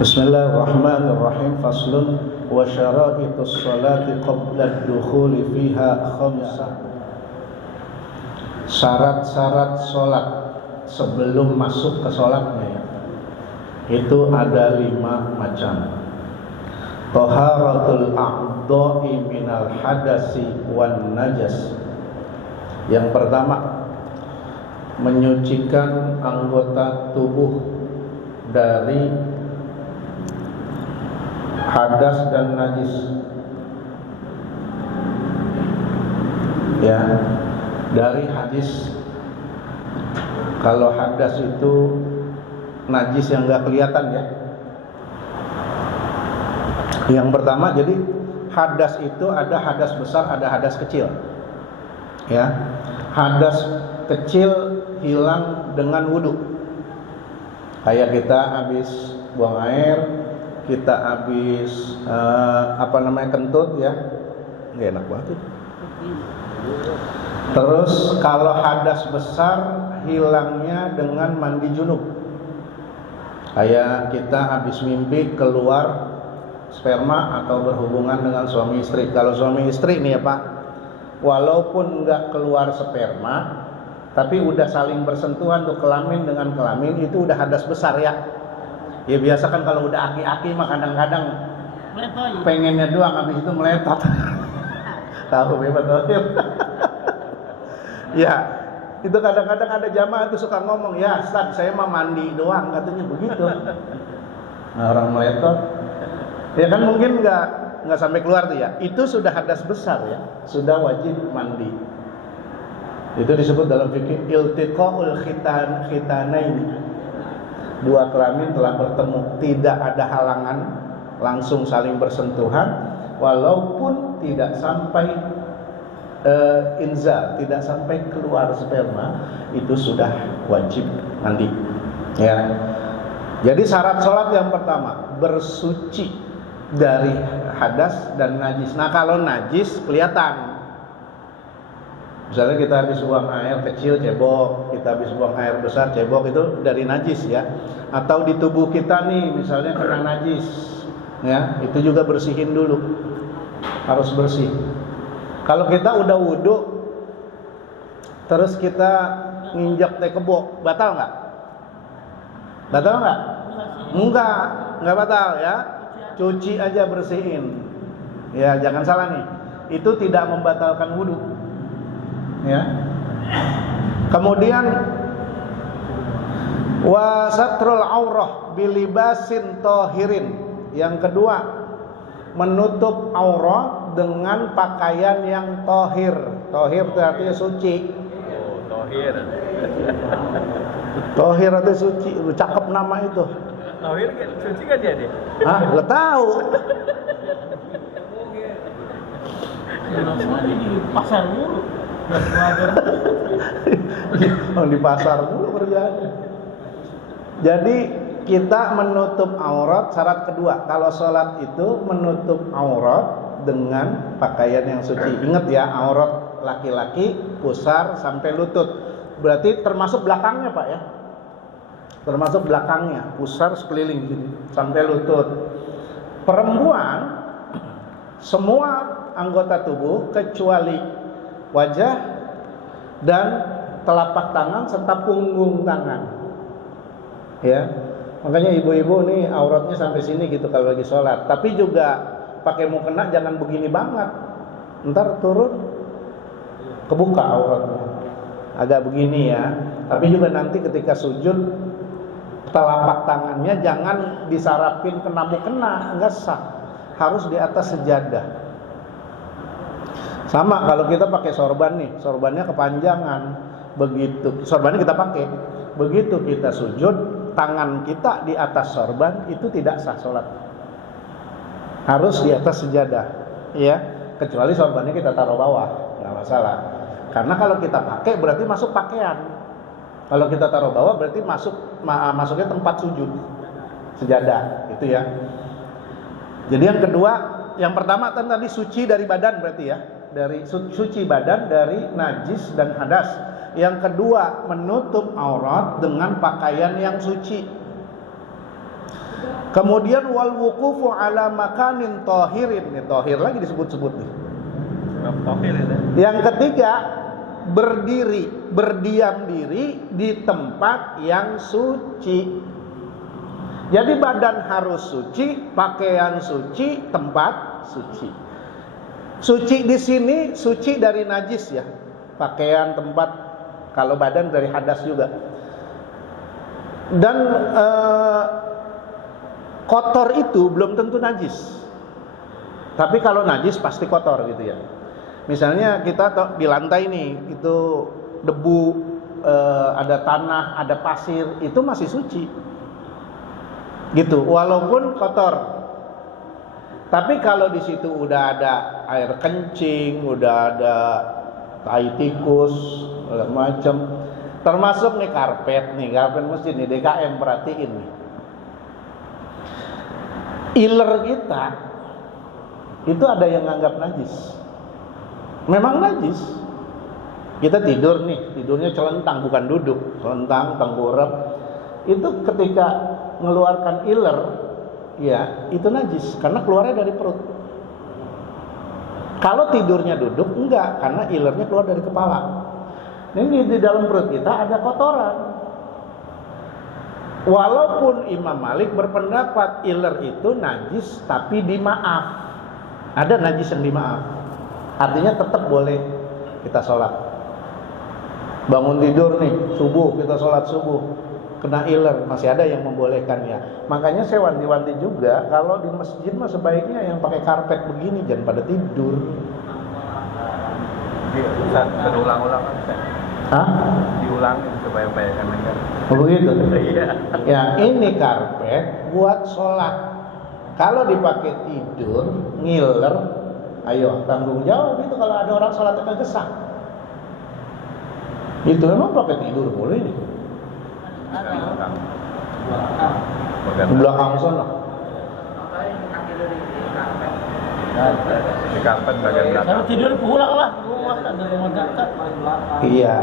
Bismillahirrahmanirrahim. Faslun wa syara'itus sholati qabla ad-dukhuli fiha khamsah. Syarat-syarat sholat sebelum masuk ke sholatnya itu ada 5 macam. Taharatul a'dha'i minal hadasi wan najas. Yang pertama, menyucikan anggota tubuh dari hadas dan najis. Ya, dari hadis. Kalau hadas itu najis yang enggak kelihatan ya. Yang pertama, jadi hadas itu ada hadas besar, ada hadas kecil. Ya. Hadas kecil hilang dengan wudu. Kayak kita habis buang air, kita habis kentut ya, nggak enak banget. Terus kalau hadas besar hilangnya dengan mandi junub. Kayak kita habis mimpi keluar sperma atau berhubungan dengan suami istri. Kalau suami istri nih ya Pak, walaupun nggak keluar sperma, tapi udah saling bersentuhan tuh kelamin dengan kelamin, itu udah hadas besar ya. Ya biasa kan kalau udah aki-aki mah kadang-kadang pengennya doang, habis itu meletot. Tahu betul. Ya, itu kadang-kadang ada jamaah itu suka ngomong, ya Ustaz saya mah mandi doang, katanya begitu. Nah, orang meletot, ya kan mungkin nggak sampai keluar tuh ya. Itu sudah hadas besar ya, sudah wajib mandi. Itu disebut dalam fikih iltiqaul khitanain. 2 kelamin telah bertemu, tidak ada halangan, langsung saling bersentuhan, walaupun tidak sampai inzal, tidak sampai keluar sperma, itu sudah wajib mandi. Ya. Jadi syarat sholat yang pertama, bersuci dari hadas dan najis. Nah kalau najis kelihatan. Misalnya kita habis buang air kecil cebok, kita habis buang air besar cebok, itu dari najis ya. Atau di tubuh kita nih misalnya kena najis, ya itu juga bersihin dulu, harus bersih. Kalau kita udah wudu, terus kita nginjak teh kebo, batal nggak? Batal nggak? Nggak batal ya. Cuci aja bersihin. Ya jangan salah nih, itu tidak membatalkan wudu. Ya. Kemudian wa satrul aurah bilibasin tahirin. Yang kedua, menutup aurat dengan pakaian yang tahir. Tahir itu artinya suci. Oh, tahir. Tahir itu suci, lu cakep nama itu. Tahir suci kan dia deh. Ah, enggak tahu. Di pasar mulu. Di pasar dulu kerjaannya. Jadi kita menutup aurat, syarat kedua. Kalau sholat itu menutup aurat dengan pakaian yang suci. Ingat ya, aurat laki-laki pusar sampai lutut. Berarti termasuk belakangnya Pak ya. Termasuk belakangnya, pusar sekeliling gini sampai lutut. Perempuan semua anggota tubuh kecuali wajah dan telapak tangan serta punggung tangan. Ya. Makanya ibu-ibu nih auratnya sampai sini gitu kalau lagi sholat. Tapi juga pakai mukena jangan begini banget. Ntar turun kebuka auratnya. Agak begini ya. Tapi juga nanti ketika sujud telapak tangannya jangan disarapin kena mukena, enggak sah. Harus di atas sejadah. Sama kalau kita pakai sorban nih, sorbannya kepanjangan. Begitu sorbannya kita pakai, begitu kita sujud, tangan kita di atas sorban, itu tidak sah sholat. Harus di atas sejadah, ya. Kecuali sorbannya kita taruh bawah, nggak masalah. Karena kalau kita pakai berarti masuk pakaian. Kalau kita taruh bawah berarti masuknya tempat sujud, sejadah, itu ya. Jadi yang kedua, yang pertama tadi suci dari badan berarti ya. Dari suci badan dari najis dan hadas. Yang kedua, menutup aurat dengan pakaian yang suci. Kemudian wal wuqufu ala makanin tahirin, nih tahir lagi disebut-sebut nih. Tohir itu. Yang ketiga, berdiri, berdiam diri di tempat yang suci. Jadi badan harus suci, pakaian suci, tempat suci. Suci di sini suci dari najis ya. Pakaian, tempat, kalau badan dari hadas juga. Dan kotor itu belum tentu najis. Tapi kalau najis pasti kotor gitu ya. Misalnya kita di lantai nih, itu debu, ada tanah, ada pasir, itu masih suci. Gitu, walaupun kotor. Tapi kalau di situ udah ada air kencing, udah ada tai tikus, segala macam. Termasuk nih karpet masjid nih, DKM perhatiin nih. Iler kita itu ada yang nganggap najis. Memang najis. Kita tidur nih, tidurnya celentang bukan duduk, celentang, tengkurap. Itu ketika mengeluarkan iler, ya itu najis karena keluarnya dari perut. Kalau tidurnya duduk enggak, karena ilernya keluar dari kepala. Ini di dalam perut kita ada kotoran. Walaupun Imam Malik berpendapat iler itu najis tapi dimaaf. Ada najis yang dimaaf. Artinya tetap boleh kita sholat. Bangun tidur nih, subuh kita sholat subuh, kena iler, masih ada yang membolehkannya. Makanya saya wanti-wanti juga, kalau di masjid mah sebaiknya yang pakai karpet begini, jangan pada tidur. Berulang-ulang kan? Hah? Diulang supaya kan mereka. Oh begitu? Iya. Ya ini karpet buat sholat. Kalau dipakai tidur, ngiler, ayo tanggung jawab itu kalau ada orang sholatnya kegesak. Itu memang pakai tidur boleh nih. Di belakang sana. Di karpet bagian belakang. Kalau tidur pulang lah, rumah ada rumah dekat. Iya.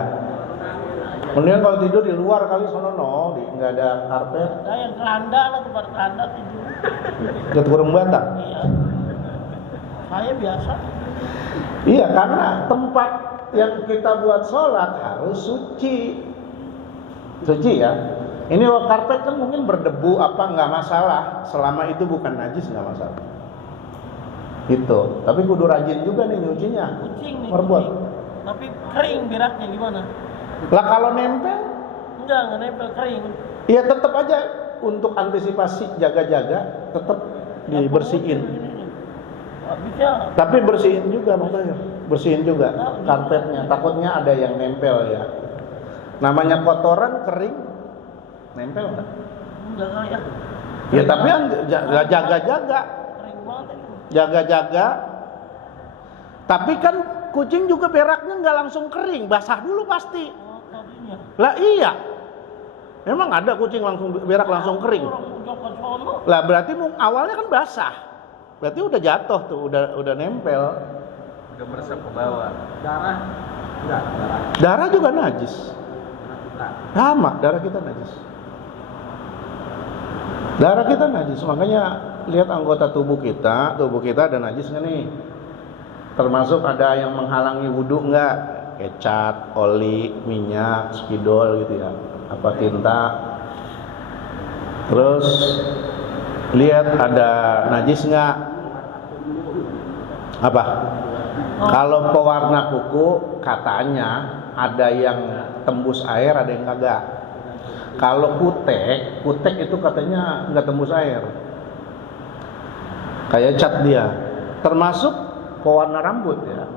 Mendingan kalau tidur di luar kali sono nggak ada karpet. Ada yang keranda lah, tempat keranda tidur. Dekat kurung batang. Iya. Saya biasa. Iya, karena tempat yang kita buat sholat harus suci. Suci ya. Ini karpet kan mungkin berdebu apa nggak masalah, selama itu bukan najis nggak masalah. Itu. Tapi kudu rajin juga nih nyucinya. Kucing nih. Merbot. Kucing. Tapi kering beraknya gimana? Lah kalau nempel, Enggak nempel kering. ya tetap aja untuk antisipasi jaga-jaga tetap dibersihin. Bisa. Tapi bersihin juga makanya, bersihin juga karpetnya. Takutnya ada yang nempel ya. Namanya kotoran kering, nempel nggak? Enggak kayak. Ya tapi jaga-jaga, Kering banget itu. jaga-jaga. Tapi kan kucing juga beraknya nggak langsung kering, basah dulu pasti. Oh, tadinya. Lah iya, memang ada kucing langsung berak langsung kering. Orang Joko sono. Lah berarti awalnya kan basah, berarti udah jatuh tuh, udah nempel. Udah meresap ke bawah. Darah. Enggak, darah. Darah juga najis. Sama, darah kita najis. Darah kita najis, makanya lihat anggota tubuh kita ada najis nggak nih? Termasuk ada yang menghalangi wudhu nggak? Kecap, oli, minyak, spidol gitu ya, apa tinta. Terus lihat ada najis nggak? Apa? Kalau pewarna kuku katanya ada yang tembus air, ada yang kagak. Kalau kutek itu katanya nggak tembus air. Kayak cat dia. Termasuk pewarna rambut ya.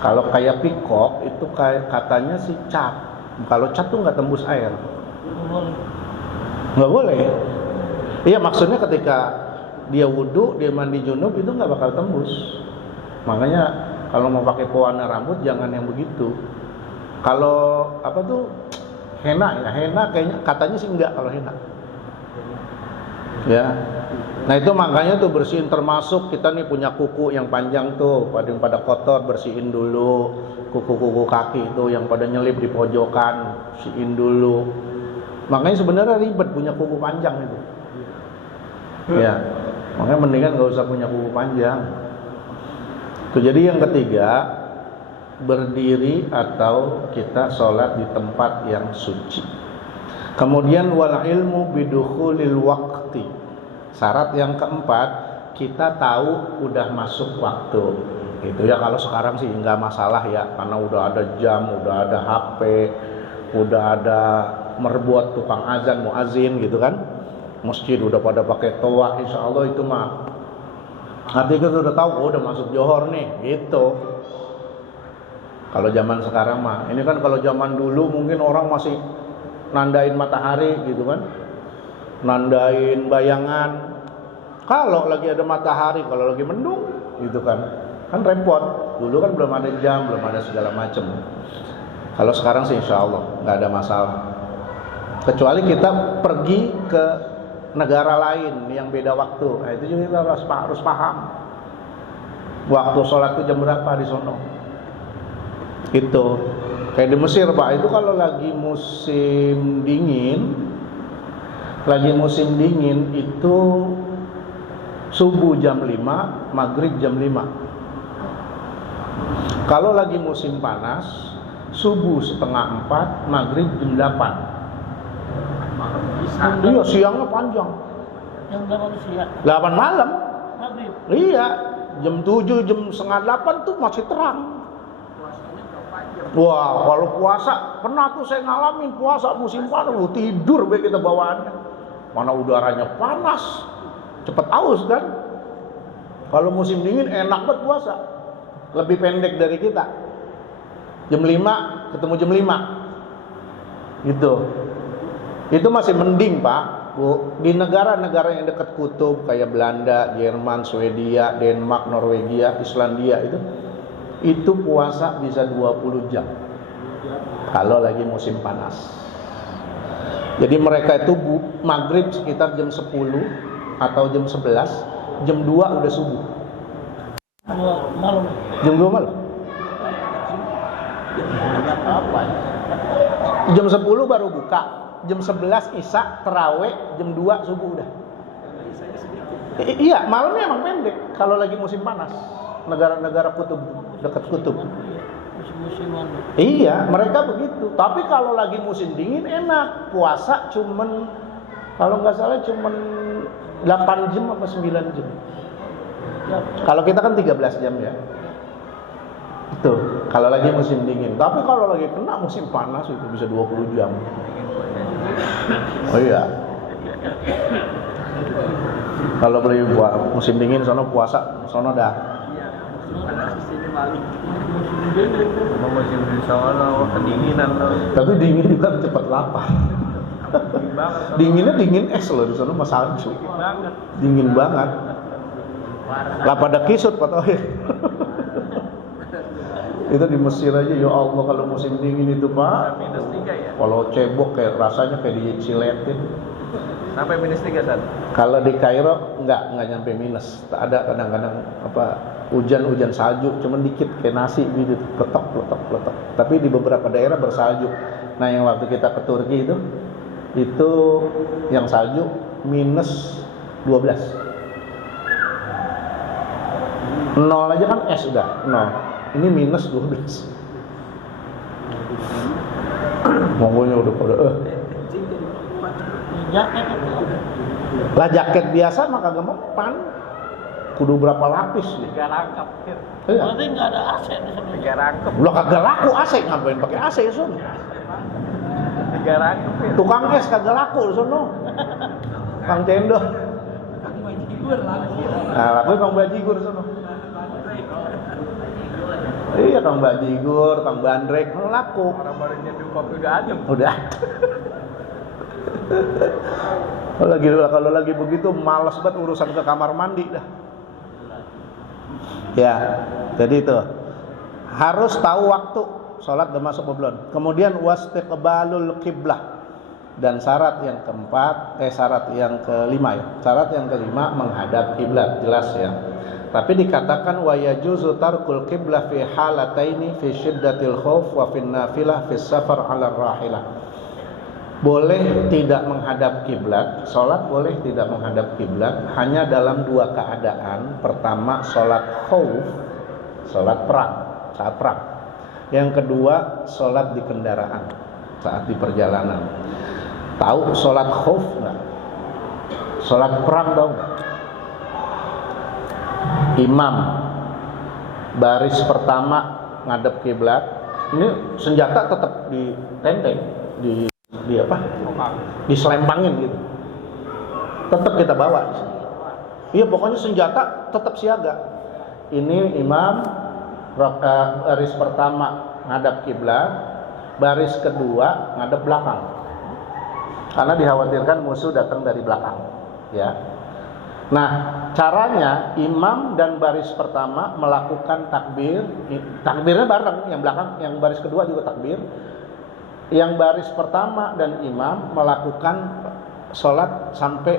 Kalau kayak pikok itu katanya si cat. Kalau cat tuh nggak tembus air. Nggak boleh. Iya maksudnya ketika dia wudhu, dia mandi junub itu nggak bakal tembus. Makanya kalau mau pakai pewarna rambut jangan yang begitu. Kalau apa tuh henna kayaknya katanya sih enggak kalau henna. Ya. Nah itu makanya tuh bersihin, termasuk kita nih punya kuku yang panjang tuh, pada kotor bersihin dulu. Kuku-kuku kaki itu yang pada nyelip di pojokan, bersihin dulu. Makanya sebenarnya ribet punya kuku panjang itu. Ya, makanya mendingan nggak usah punya kuku panjang. Tuh, jadi yang ketiga, berdiri atau kita sholat di tempat yang suci. Kemudian wal ilmu bidukhulil waqti. Syarat yang keempat, kita tahu udah masuk waktu. Gitu ya, kalau sekarang sih nggak masalah ya, karena udah ada jam, udah ada HP, udah ada merbuat tukang azan, muazin gitu kan. Masjid udah pada pakai toa, insya Allah itu mah. Nanti kita udah tahu, oh udah masuk Johor nih, gitu. Kalau zaman sekarang mah, ini kan kalau zaman dulu mungkin orang masih nandain matahari gitu kan, nandain bayangan. Kalau lagi ada matahari, kalau lagi mendung, gitu kan repot. Dulu kan belum ada jam, belum ada segala macam. Kalau sekarang sih insya Allah nggak ada masalah. Kecuali kita pergi ke negara lain yang beda waktu, nah, itu juga kita harus paham. Waktu sholat itu jam berapa di sono? Itu kayak di Mesir Pak, itu kalau lagi musim dingin itu subuh jam 5, maghrib jam 5. Kalau lagi musim panas, subuh setengah 4, maghrib jam 8. Iya, siangnya panjang. Yang 8 siang. 8 malam. Maghrib. Iya, jam 7, jam setengah 8 tuh masih terang. Wah, kalau puasa, pernah tuh saya ngalamin puasa musim panas, tidur baik kita bawaannya. Mana udaranya panas, cepet aus kan. Kalau musim dingin enak banget puasa, lebih pendek dari kita. Jam 5 ketemu jam 5 gitu. Itu masih mending Pak, Bu. Di negara-negara yang dekat kutub kayak Belanda, Jerman, Swedia, Denmark, Norwegia, Islandia itu puasa bisa 20 jam kalau lagi musim panas. Jadi mereka itu maghrib sekitar jam 10 atau jam 11, jam 2 udah subuh. Malam. Jam 2 malam. Apa? Jam 10 baru buka, jam 11 isya, terawih, jam 2 subuh udah. Iya, malamnya emang pendek kalau lagi musim panas. Negara-negara kutub, dekat kutub. Musim-musiman. Iya, mereka begitu. Tapi kalau lagi musim dingin enak. Puasa cuman, kalau nggak salah cuman 8 jam apa 9 jam. Kalau kita kan 13 jam ya. Itu kalau lagi musim dingin. Tapi kalau lagi kena musim panas itu bisa 20 jam. Oh iya. Kalau beli buat musim dingin sono puasa, sono dah. Mau musim di sono kedinginan loh. Tapi dingin juga cepat lapar. Dingin banget. Dinginnya dingin es loh di sono, mas salju. Dingin banget. Lah pada kisut Pak Tohir. Itu di Mesir aja ya Allah kalau musim dingin itu Pak. -3 ya. Kalau cebok kayak rasanya kayak diciletin. Sampai -3 San. Kalau di Kairo enggak nyampe minus. Ada kadang-kadang hujan salju, cuman dikit kayak nasi gitu, pletok. Tapi di beberapa daerah bersalju. Nah, yang waktu kita ke Turki itu yang salju -12. 0 aja kan es udah 0. Ini -12. Mongolnya udah pada Jaket itu. lah jaket biasa mah kagak mempan. Kudu berapa lapis nih? 3 rangkap. Iya. Berarti nggak ada AC di sana. 3 rangkap. Lo kagak laku AC, ngapain pakai AC Sun? 3 rangkap ya. Tukang es kagak laku sono. Kang Cendo. Nah, laku Kang Bajigur sono. Iya, Kang Bajigur, Kang Bandrek laku. Orang baru nyeduh kopi udah adem. Udah. Kalau lagi begitu malas banget urusan ke kamar mandi dah. Ya, jadi itu harus tahu waktu sholat udah masuk belum. Kemudian wastiqbalul qiblah, dan syarat yang kelima ya. Syarat yang kelima menghadap kiblat, jelas ya. Tapi dikatakan wa yajuzu tarkul qiblah fi halataini fi syiddatil khauf wa fi nafilah fi safar 'ala rahilah. boleh tidak menghadap kiblat. Sholat boleh tidak menghadap kiblat hanya dalam dua keadaan. Pertama, sholat khauf, sholat perang, saat perang. Yang kedua, sholat di kendaraan, saat di perjalanan. Tahu sholat khauf nggak? Sholat perang tahu nggak? Imam baris pertama ngadep kiblat, ini senjata tetap ditenteng, di apa? Diselempangin gitu. Tetap kita bawa. Iya, pokoknya senjata tetap siaga. Ini imam baris pertama ngadap kiblat, baris kedua ngadep belakang. Karena dikhawatirkan musuh datang dari belakang, ya. Nah, caranya imam dan baris pertama melakukan takbir, takbirnya bareng, yang belakang, yang baris kedua juga takbir. Yang baris pertama dan imam melakukan sholat sampai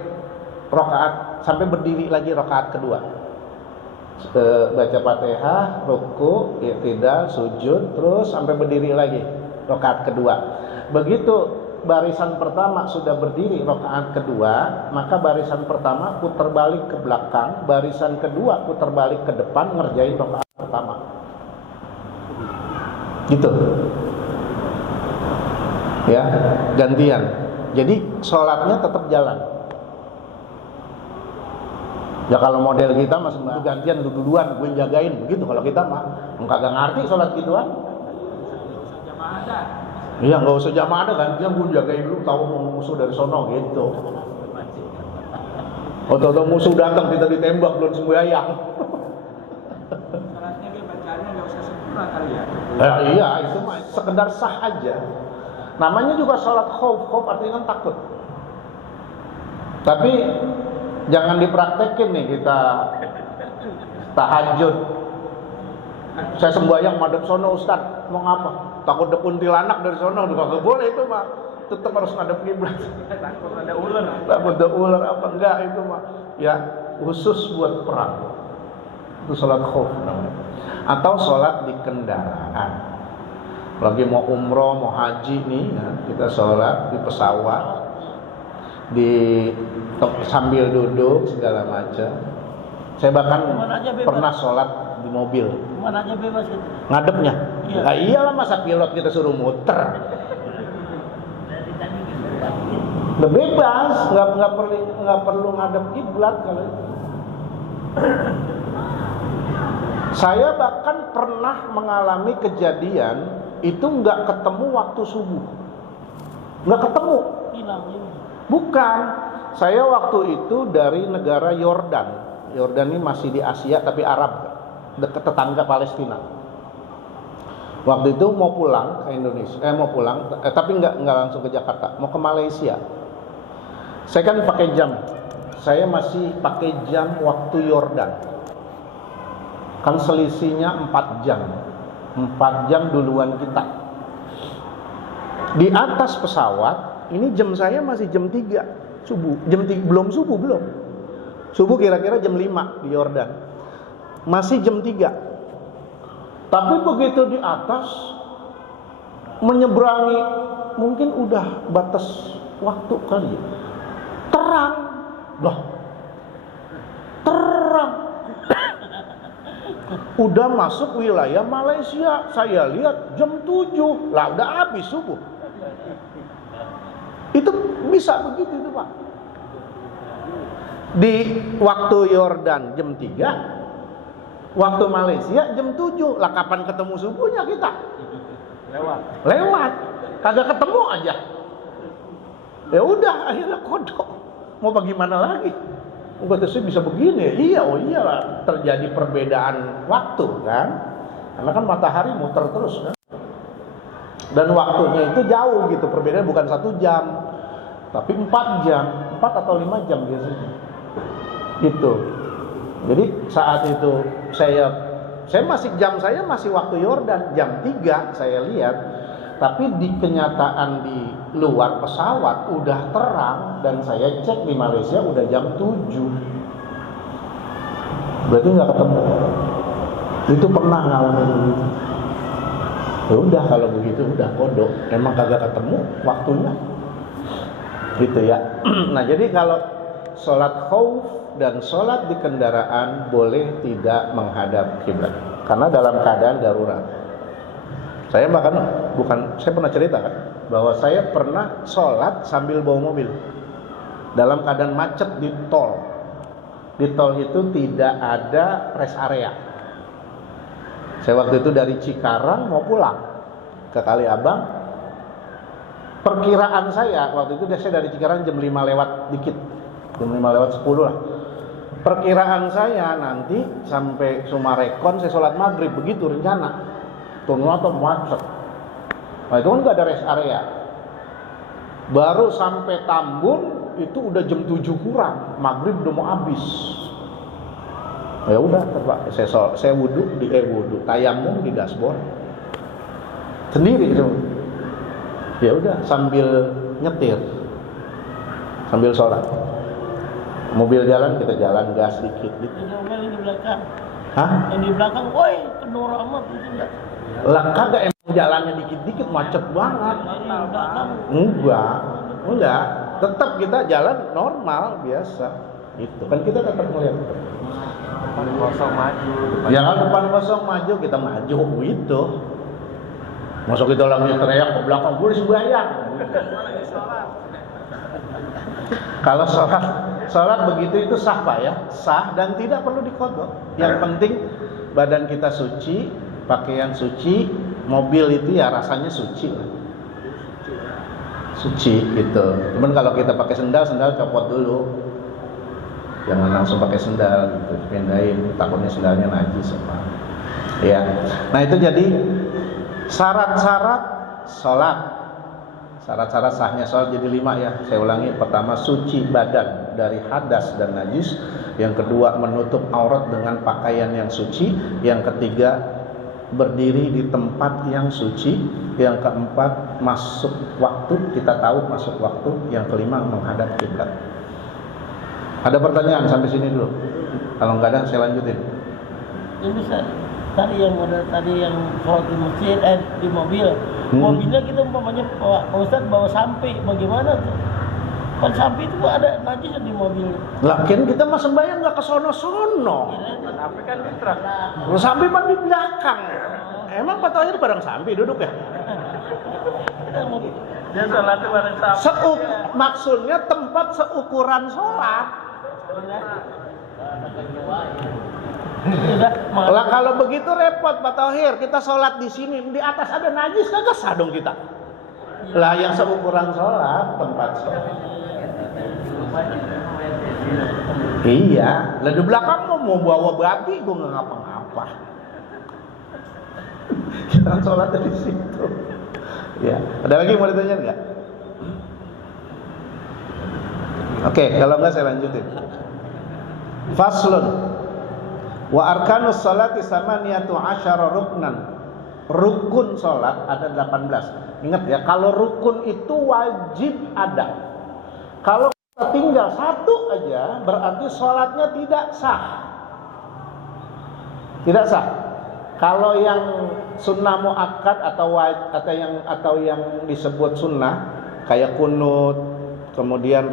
rakaat, sampai berdiri lagi rakaat kedua. Baca Fatihah, ruku, i'tidal, sujud, terus sampai berdiri lagi rakaat kedua. Begitu barisan pertama sudah berdiri rakaat kedua, maka barisan pertama putar balik ke belakang, barisan kedua putar balik ke depan ngerjain rakaat pertama. Gitu. Ya, gantian. Jadi sholatnya tetap jalan. Ya kalau model kita masih gantian duluan, gue jagain begitu. Kalau kita mah kagak ngerti sholat gituan. Iya, nggak usah jamaah ada, gantian gue jagain dulu, tahu musuh dari sono gitu. Atau musuh datang kita ditembak belum sembahyang. Sholatnya dia bacanya nggak usah sempurna kali ya. Iya, itu mah sekedar sah aja. Namanya juga sholat khauf artinya kan takut. Tapi jangan dipraktekin nih kita tahajud. Saya sembahyang madhep sono Ustaz, mau ngapa? Takut ada kuntilanak dari sono, enggak boleh itu mah. Tetap harus ngadep kiblat. Takut ada ular. Takut ada ular apa enggak itu mah. Ya, khusus buat perang. Itu sholat khauf namanya. Atau sholat di kendaraan. Lagi mau umroh, mau haji nih, ya, kita sholat di pesawat, sambil duduk segala macam. Saya bahkan pernah sholat di mobil. Mana aja bebas gitu. Ngadepnya. Iya. Nah, iyalah masa pilot kita suruh muter. Udah bebas, nggak perlu ngadep kiblat kalau itu. Saya bahkan pernah mengalami kejadian itu nggak ketemu waktu subuh, nggak ketemu. Hilang. Bukan, saya waktu itu dari negara Yordan. Yordan ini masih di Asia tapi Arab, dekat tetangga Palestina. Waktu itu mau pulang ke Indonesia, tapi nggak langsung ke Jakarta, mau ke Malaysia. Saya kan pakai jam, saya masih pakai jam waktu Yordan. Kan selisihnya 4 jam. 4 jam duluan kita. Di atas pesawat, ini jam saya masih jam 3 subuh. Jam 3, belum subuh belum. Subuh kira-kira jam 5 di Yordan. Masih jam 3. Tapi begitu di atas menyeberangi mungkin udah batas waktu kali ya. Terang. Loh. Terang. Udah masuk wilayah Malaysia. Saya lihat jam 7. Lah udah habis subuh. Itu bisa begitu itu, Pak. Di waktu Yordan jam 3, waktu Malaysia jam 7. Lah kapan ketemu subuhnya kita? Lewat. Kagak ketemu aja. Ya udah akhirnya kodok. Mau bagaimana lagi? Kata saya bisa begini. Iya, oh iyalah, terjadi perbedaan waktu kan. Karena kan matahari muter terus kan. Dan waktunya itu jauh gitu. Perbedaan bukan 1 jam, tapi 4 jam, 4 atau 5 jam biasanya. Gitu. Jadi saat itu saya masih waktu Yordan jam 3 saya lihat. Tapi di kenyataan di luar pesawat udah terang dan saya cek di Malaysia udah jam 7. Berarti nggak ketemu. Itu pernah ngalamin begitu. Ya udah kalau begitu udah kodok. Emang kagak ketemu waktunya. Gitu ya. Nah, jadi kalau sholat khauf dan sholat di kendaraan boleh tidak menghadap kiblat karena dalam keadaan darurat. Saya bahkan saya pernah cerita kan bahwa saya pernah sholat sambil bawa mobil dalam keadaan macet di tol. Di tol itu tidak ada rest area. Saya waktu itu dari Cikarang mau pulang ke Kaliabang. Perkiraan saya waktu itu saya dari Cikarang jam 5 lewat dikit, jam 5 lewat 10 lah. Perkiraan saya nanti sampai Sumarekon saya sholat maghrib, begitu rencana. Ternyata macet. Nah itu kan nggak ada rest area. Baru sampai Tambun itu udah jam 7 kurang, maghrib udah mau habis. Ya udah, saya wudhu tayamum di dashboard sendiri itu. Ya udah sambil nyetir, sambil sholat. Mobil jalan kita jalan gas dikit. Yang di belakang. Hah? Yang di belakang, woi, penuh amat itu enggak. Lah kagak, emang jalannya dikit-dikit macet banget. Enggak. Tetap kita jalan normal biasa. Itu kan kita tetap melihat. Depan kosong maju. Ya kan depan kosong maju kita maju gitu. Masuk kita lagi teriak ke belakang, gue sembahyang. Kalau sholat begitu itu sah Pak ya, sah dan tidak perlu dikodok. Yang penting badan kita suci, pakaian suci, mobil itu ya rasanya suci. Suci gitu. Cuman kalau kita pakai sendal copot dulu. Jangan langsung pakai sendal gitu, pindahin, takutnya sendalnya najis apa. Ya. Nah itu jadi syarat-syarat sholat. Syarat-syarat sahnya sholat jadi 5 ya. Saya ulangi, pertama suci badan dari hadas dan najis. Yang kedua menutup aurat dengan pakaian yang suci. Yang ketiga berdiri di tempat yang suci. Yang keempat masuk waktu, kita tahu masuk waktu. Yang kelima menghadap kiblat. Ada pertanyaan sampai sini dulu? Kalau nggak ada saya lanjutin. Ini bisa tadi yang sholat di masjid, di mobil. Mobilnya kita umpamanya Pak Ustadz bawa sampai, bagaimana tuh? Kan sampai itu ada najis di mobil. Lakin kita mah sembahyang nggak ke sono-sono. Tapi kan mitra. Sampai mah di belakang. Emang Pak Tohir bareng sampai duduk ya? Dia sholatnya bareng sampai. Maksudnya tempat seukuran sholat. Lah kalau begitu repot Pak Tohir, kita sholat di sini di atas ada najis kagak sah dong kita. Lah yang seukuran sholat tempat sholat. Iya, lah di belakang mau bawa babi gue nggak ngapa-ngapa. Kita sholat dari situ. Ya, ada lagi mau ditanya nggak? Oke, kalau nggak saya lanjutin. Faslun wa arkanus salati samaniyatu asyara ruknan. Rukun salat ada 18. Ingat ya, kalau rukun itu wajib ada. Kalau kita tinggal satu aja berarti salatnya tidak sah. Tidak sah. Kalau yang sunnah muakkad atau yang disebut sunnah kayak kunut, kemudian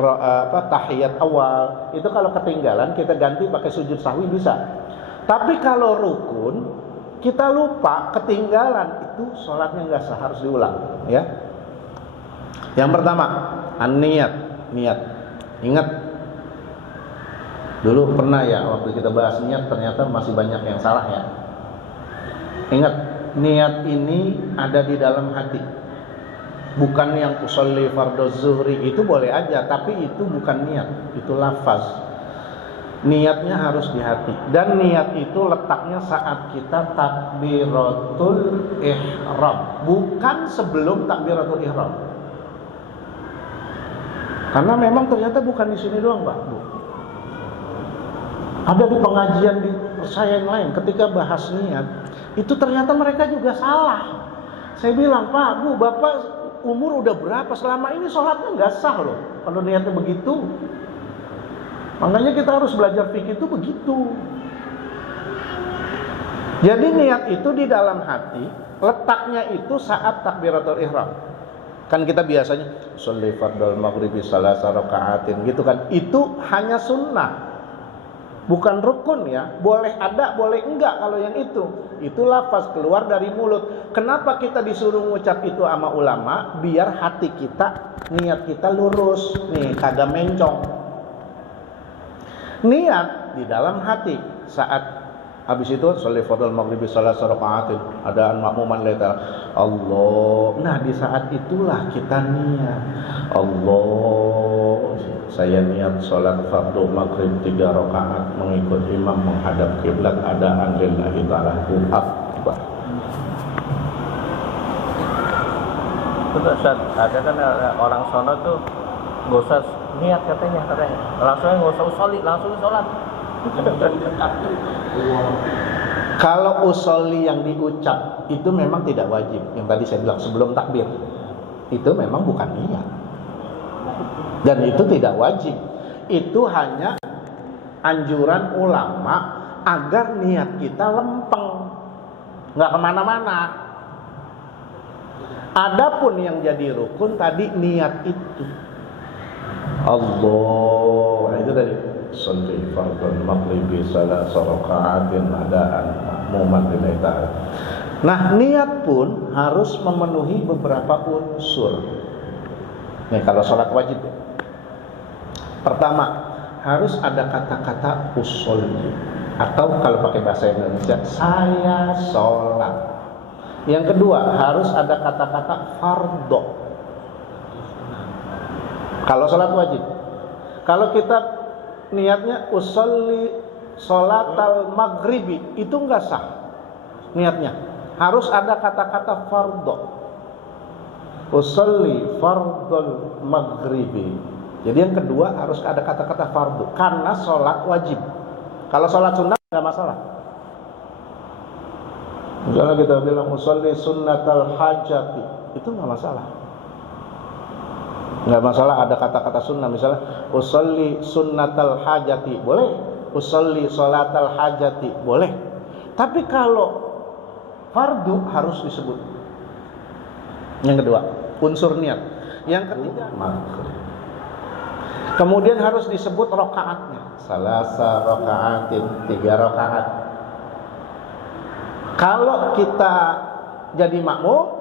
tahiyat awal, itu kalau ketinggalan kita ganti pakai sujud sahwi bisa. Tapi kalau rukun kita lupa ketinggalan, itu sholatnya nggak sah, harus diulang ya. Yang pertama niat. Ingat dulu pernah ya waktu kita bahas niat ternyata masih banyak yang salah ya. Ingat, niat ini ada di dalam hati. Bukan yang usolli fardhu zuhri itu boleh aja, tapi itu bukan niat, itu lafaz. Niatnya harus di hati. Dan niat itu letaknya saat kita takbiratul ihram, bukan sebelum takbiratul ihram. Karena memang ternyata bukan di sini doang, Pak, Bu. Ada di pengajian di saya yang lain ketika bahas niat, itu ternyata mereka juga salah. Saya bilang, Pak, Bu, Bapak umur udah berapa? Selama ini sholatnya nggak sah loh kalau niatnya begitu. Makanya kita harus belajar fikih itu begitu. Jadi niat itu di dalam hati, letaknya itu saat takbiratul ihram. Kan kita biasanya sholli fardhal maghribi salasa raka'atin gitu kan. Itu hanya sunnah, bukan rukun ya. Boleh ada, boleh enggak kalau yang itu. Itu lafaz keluar dari mulut. Kenapa kita disuruh ngucap itu sama ulama? Biar hati kita, niat kita lurus. Nih, kagak mencong. Niat di dalam hati saat habis itu sholli fardhal maghribi salasa raka'atin, adaan makmuman lillahi Allah. Nah, di saat itulah kita niat, Allah, saya niat sholat fardu maghrib 3 rakaat mengikut imam menghadap kiblat adaan lillahi ta'ala. Akbar. Betul, Ustaz. Ada kan orang sono tuh nggak usah niat katanya, langsung nggak usah usolli, langsung sholat. Kalau usolli yang diucap itu memang tidak wajib. Yang tadi saya bilang sebelum takbir, itu memang bukan niat, dan itu tidak wajib. Itu hanya anjuran ulama agar niat kita lempeng, nggak kemana-mana. Adapun yang jadi rukun tadi niat itu. Allah, itu tadi sholli fardhal maghribi salasa raka'atin adaan makmuman lillahi ta'ala. Nah, niat pun harus memenuhi beberapa unsur. Nih, kalau sholat wajib ya. Pertama, harus ada kata-kata usolli, atau kalau pakai bahasa Indonesia, saya sholat. Yang kedua, harus ada kata-kata fardho. Kalau sholat wajib. Kalau kita niatnya usolli sholatal maghribi, itu enggak sah niatnya. Harus ada kata-kata fardho. Usolli fardhal maghribi. Jadi yang kedua harus ada kata-kata fardu, karena sholat wajib. Kalau sholat sunnah enggak masalah. Misalnya kita bilang usolli sunnatal hajati, itu enggak masalah. Enggak masalah ada kata-kata sunnah. Misalnya usolli sunnatal hajati, boleh. Usolli sholatal hajati, boleh. Tapi kalau fardu harus disebut. Yang kedua, unsur niat. Yang ketiga, maghrib. Kemudian harus disebut rakaatnya. Salasa rakaatin, 3 rakaat. Kalau kita jadi makmum,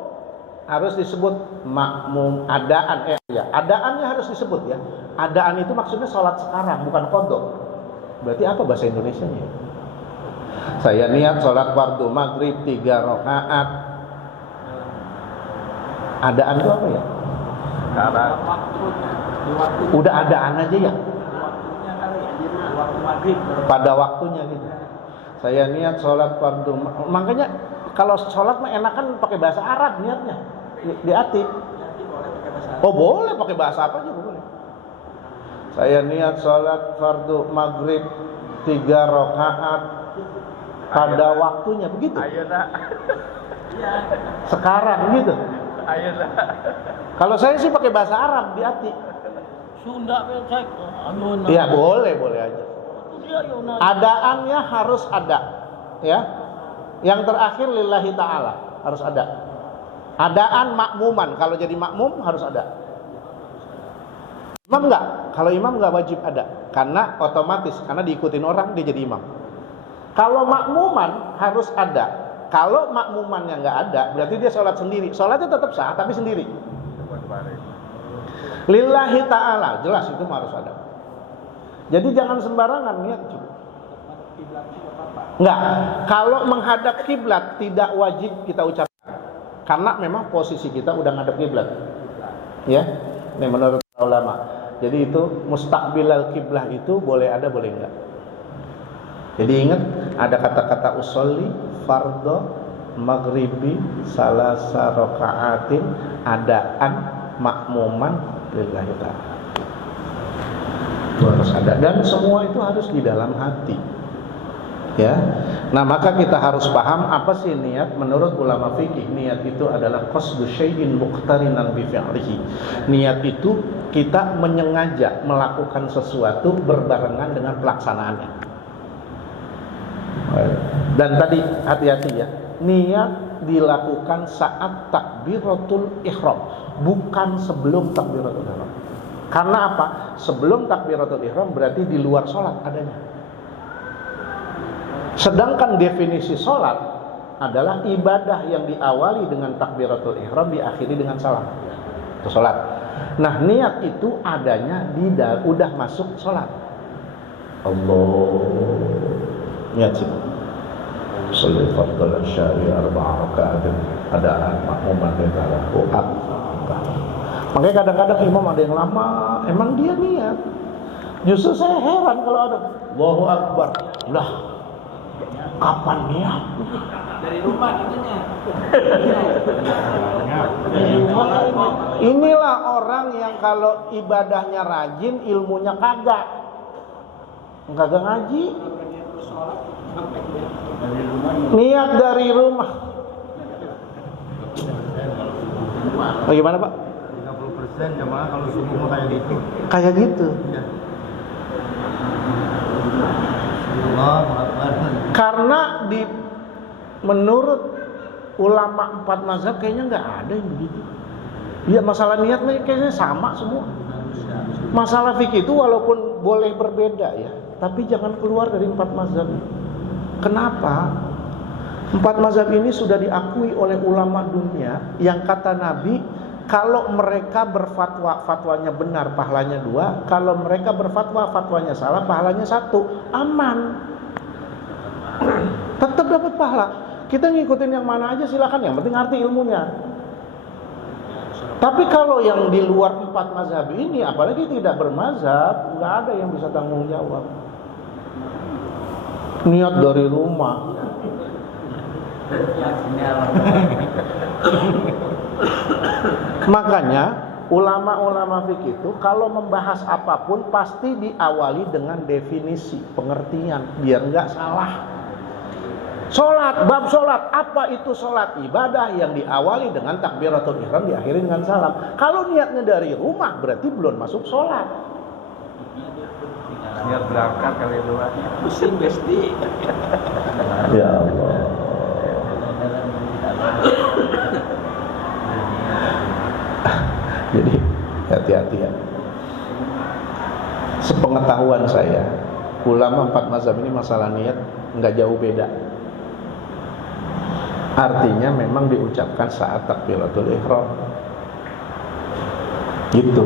harus disebut makmum adaan. Adaannya harus disebut ya. Adaan itu maksudnya sholat sekarang, bukan qadha. Berarti apa bahasa Indonesianya? Saya niat sholat fardu maghrib 3 rakaat. Adaan itu apa ya? Sekarang. Udah adaan aja ya. Pada waktunya gitu. Saya niat sholat fardu. Makanya kalau sholat mah enakan pakai bahasa Arab niatnya. Di hati. Oh boleh pakai bahasa apa aja boleh. Saya niat sholat fardu maghrib 3 rakaat pada waktunya, begitu. Ayolah. Sekarang gitu. Ayolah. Kalau saya sih pakai bahasa Arab di hati. Sunda cek. Iya boleh aja. Adaannya harus ada, ya. Yang terakhir lillahi ta'ala harus ada. Adaan makmuman, kalau jadi makmum harus ada. Imam enggak? Kalau imam enggak wajib ada, karena otomatis, karena diikutin orang dia jadi imam. Kalau makmuman harus ada. Kalau makmumannya enggak ada, berarti dia sholat sendiri. Sholatnya tetap sah, tapi sendiri. Lillahi ta'ala, jelas itu harus ada. Jadi jangan sembarangan niat juga. Enggak, kalau menghadap kiblat tidak wajib kita ucapkan. Karena memang posisi kita udah ngadep kiblat. Ya, ini menurut ulama. Jadi itu mustaqbilal kiblah itu boleh ada, boleh enggak. Jadi ingat, ada kata-kata usolli fardhu maghribi salasa rakaatin adaan makmuman lillahi ta'ala. Itu harus ada, dan semua itu harus di dalam hati. Ya. Nah, maka kita harus paham apa sih niat. Menurut ulama fikih, niat itu adalah qasdu syai'in muqtarinan bi fi'lihi. Niat itu kita menyengaja melakukan sesuatu berbarengan dengan pelaksanaannya. Dan tadi hati-hati ya, niat dilakukan saat takbiratul ihram, bukan sebelum takbiratul ihram. Karena apa? Sebelum takbiratul ihram berarti di luar sholat adanya. Sedangkan definisi sholat adalah ibadah yang diawali dengan takbiratul ihram, diakhiri dengan salam. Itu sholat. Nah, niat itu adanya udah masuk sholat. Allah, niat sih. Salat fardhu syari arba'a rakaat, adaan makmuman lahu akbar. Makanya kadang-kadang imam ada yang lama, emang dia niat. Justru saya heran kalau ada Allahu akbar. Lah, kapan niat? Dari rumah katanya. Inilah orang yang kalau ibadahnya rajin, ilmunya kagak ngaji. Niat dari rumah. Bagaimana Pak? 30% jamaah kalau subuh kayak gitu. Kayak gitu. Ya. Allah Akbar. Karena menurut ulama 4 mazhab kayaknya nggak ada yang begitu. Ya, masalah niat kayaknya sama semua. Masalah fikih itu walaupun boleh berbeda ya, tapi jangan keluar dari 4 mazhab. Kenapa? 4 mazhab ini sudah diakui oleh ulama dunia yang kata Nabi, kalau mereka berfatwa, fatwanya benar, pahalanya 2. Kalau mereka berfatwa, fatwanya salah, pahalanya 1. Aman. Tetap dapat pahala. Kita ngikutin yang mana aja silakan, yang penting ngerti ilmunya. Tapi kalau yang di luar 4 mazhab ini, apalagi tidak bermazhab, nggak ada yang bisa tanggung jawab. Niat dari rumah. Makanya ulama-ulama fikih itu kalau membahas apapun pasti diawali dengan definisi, pengertian, biar nggak salah. Sholat, bab sholat, apa itu sholat? Ibadah yang diawali dengan takbiratul ihram, diakhiri dengan salam. Kalau niatnya dari rumah berarti belum masuk sholat. Niat berangkat kali 2. Pusing besti. Ya Allah. Jadi hati-hati ya. Sepengetahuan saya, ulama 4 mazhab ini masalah niat nggak jauh beda. Artinya memang diucapkan saat takbiratul ihram. Gitu.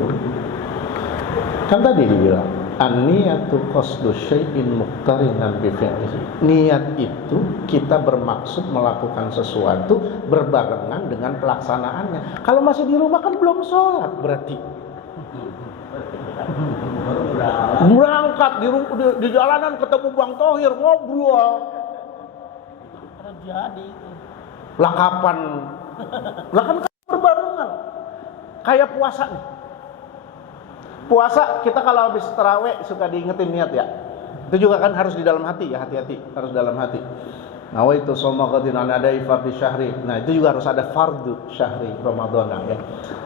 Kan tadi dibilang an-niyatu qasdu syai'in muqtarinan bi fi'lihi. Niat itu kita bermaksud melakukan sesuatu berbarengan dengan pelaksanaannya. Kalau masih di rumah kan belum sholat berarti. Berangkat di jalanan ketemu Bang Thohir ngobrol. Terjadi itu. Lah kapan? Lah kan berbarengan. Kayak puasa nih. Puasa kita kalau habis tarawih suka diingetin niat ya. Itu juga kan harus di dalam hati ya, hati-hati, harus dalam hati. Nawaitu shoma ghadin an adai fardhi syahri. Nah, itu juga harus ada fardu syahri Ramadan ya.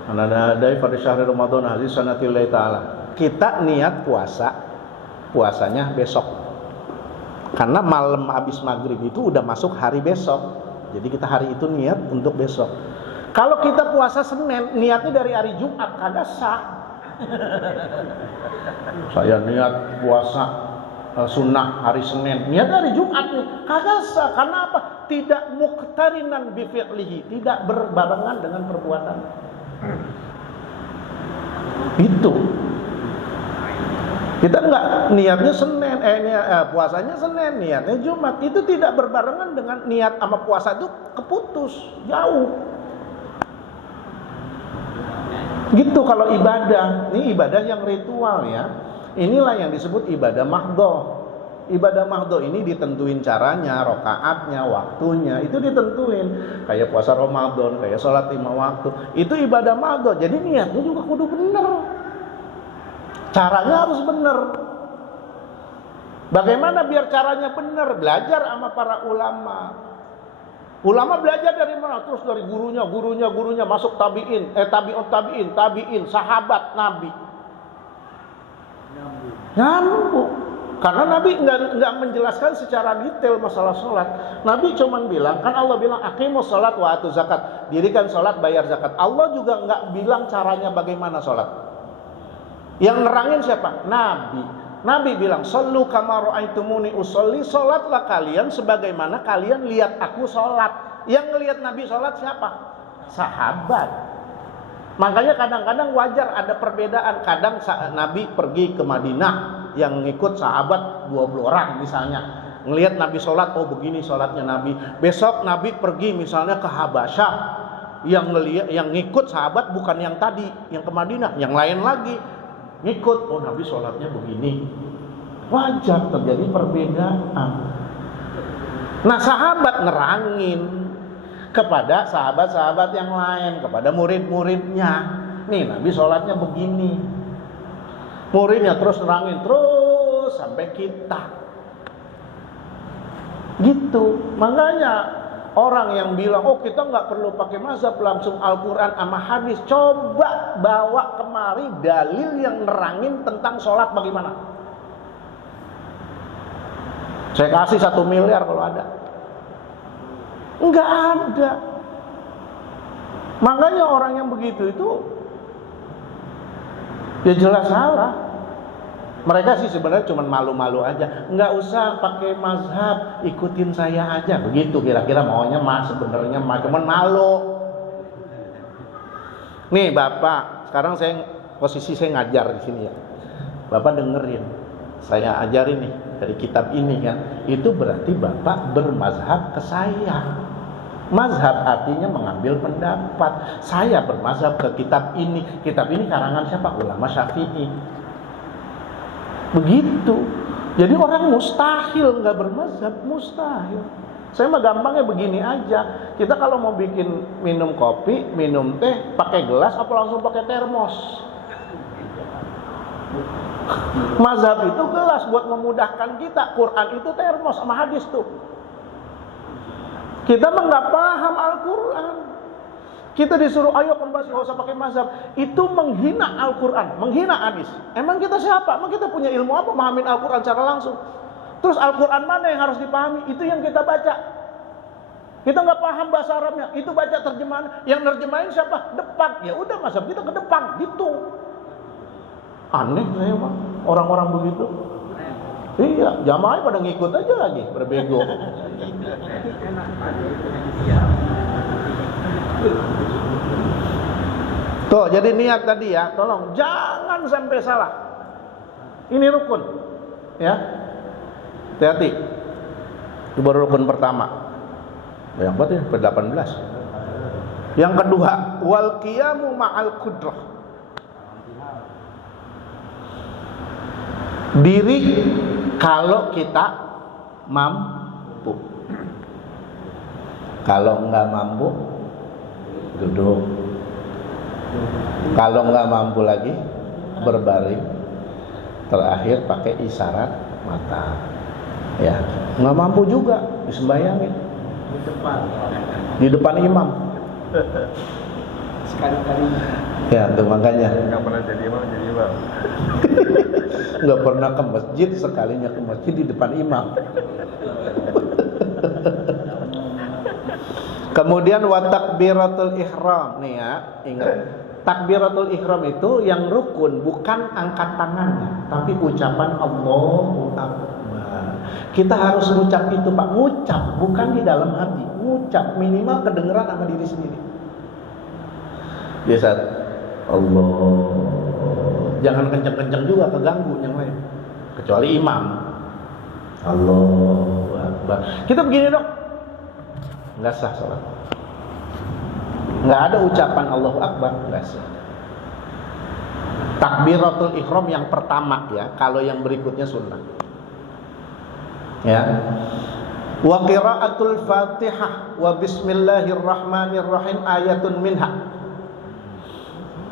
An adai fardhi syahri Ramadan di sanatillah taala. Kita niat puasanya besok. Karena malam habis maghrib itu udah masuk hari besok. Jadi kita hari itu niat untuk besok. Kalau kita puasa Senin, niatnya dari hari Jumat kagak sah. Saya niat puasa sunnah hari Senin, niat hari Jumat nih, kagak sah. Karena apa? Tidak muqtarinan bi fi'lihi, tidak berbarengan dengan perbuatan. Itu. Kita enggak niatnya Senin, puasanya Senin, niatnya Jumat. Itu tidak berbarengan dengan niat sama puasa itu keputus, jauh. Gitu kalau ibadah. Ini ibadah yang ritual ya. Inilah yang disebut ibadah mahdhah. Ibadah mahdhah ini ditentuin caranya, rakaatnya, waktunya, itu ditentuin. Kayak puasa Ramadan, kayak sholat 5 waktu. Itu ibadah mahdhah. Jadi niatnya juga kudu bener. Caranya harus bener. Bagaimana biar caranya bener? Belajar sama para ulama. Ulama belajar dari mana? Terus dari gurunya masuk tabi'in, tabi'in, sahabat Nabi. Nyambung. Karena Nabi nggak menjelaskan secara detail masalah sholat. Nabi cuman bilang, kan Allah bilang aqimus sholat wa atu zakat, dirikan sholat bayar zakat. Allah juga nggak bilang caranya bagaimana sholat. Yang nerangin siapa? Nabi. Nabi bilang, "Shallu kama ra'aitumuni usolli." Sholatlah kalian sebagaimana kalian lihat aku sholat. Yang ngelihat Nabi sholat siapa? Sahabat. Makanya kadang-kadang wajar ada perbedaan. Kadang Nabi pergi ke Madinah, yang ngikut sahabat 20 orang misalnya, ngelihat Nabi sholat, oh begini sholatnya Nabi. Besok Nabi pergi misalnya ke Habasyah, yang ngikut sahabat bukan yang tadi, yang ke Madinah, yang lain lagi ngikut, oh Nabi sholatnya begini. Wajar terjadi perbedaan. Nah, sahabat nerangin kepada sahabat-sahabat yang lain, kepada murid-muridnya, nih Nabi sholatnya begini. Muridnya terus nerangin terus sampai kita. Gitu. Makanya orang yang bilang, oh kita nggak perlu pakai mazhab, langsung Al-Quran sama hadis. Coba bawa kemari dalil yang nerangin tentang sholat bagaimana. Saya kasih 1 miliar kalau ada. Nggak ada. Makanya orang yang begitu itu ya jelas salah. Mereka sih sebenarnya cuma malu-malu aja. Nggak usah pakai mazhab, ikutin saya aja. Begitu kira-kira maunya sebenarnya cuman malu. Nih Bapak, sekarang posisi saya ngajar di sini ya. Bapak dengerin, saya ajarin nih dari kitab ini kan. Itu berarti Bapak bermazhab ke saya. Mazhab artinya mengambil pendapat. Saya bermazhab ke kitab ini. Kitab ini karangan siapa? Ulama Syafi'i. Begitu. Jadi orang mustahil nggak bermazhab, mustahil. Saya mah gampangnya begini aja. Kita kalau mau bikin minum kopi, minum teh, pakai gelas apa langsung pakai termos? Mazhab itu gelas buat memudahkan kita. Quran itu termos sama hadis tuh. Kita mah nggak paham Al-Quran. Kita disuruh ayo kembali nggak usah pakai mazhab. Itu menghina Al-Quran, menghina hadis. Emang kita siapa? Emang kita punya ilmu apa memahami Al-Quran secara langsung? Terus Al-Quran mana yang harus dipahami? Itu yang kita baca. Kita nggak paham bahasa Arabnya, itu baca terjemahan. Yang nerjemahin siapa? Depan. Ya udah mazhab kita ke depan, gitu. Aneh saya Pak, orang-orang begitu. Iya, jamaah pada ngikut aja lagi, berbego. Tuh, jadi niat tadi ya, tolong jangan sampai salah. Ini rukun, ya. Hati-hati. Itu baru rukun pertama. Yang berapa ya? Ke-18. Yang kedua, wal qiyamu ma'al qudrah. Diri kalau kita mampu. Kalau enggak mampu, duduk. Kalau nggak mampu lagi berbaring. Terakhir pakai isyarat mata. Ya, nggak mampu juga disembayangin di depan imam. Sekali-kali. Ya, tuh makanya. Nggak pernah jadi imam. Nggak pernah ke masjid, sekalinya ke masjid di depan imam. Kemudian wa takbiratul ihram nih ya, ingat. Takbiratul ihram itu yang rukun bukan angkat tangannya, tapi ucapan Allahu Akbar. Kita harus ngucap itu Pak, ngucap bukan di dalam hati, ngucap minimal kedengeran sama diri sendiri. Biasa Allah. Jangan kenceng-kenceng juga keganggu yang lain. Kecuali imam. Allahu Akbar. Kita begini dong. Enggak sah salat. Enggak ada ucapan Allahu Akbar, enggak sah. Takbiratul ihram yang pertama ya, kalau yang berikutnya sunnah. Ya. Wa qiraatul Fatihah wa bismillahirrahmanirrahim ayatun minha.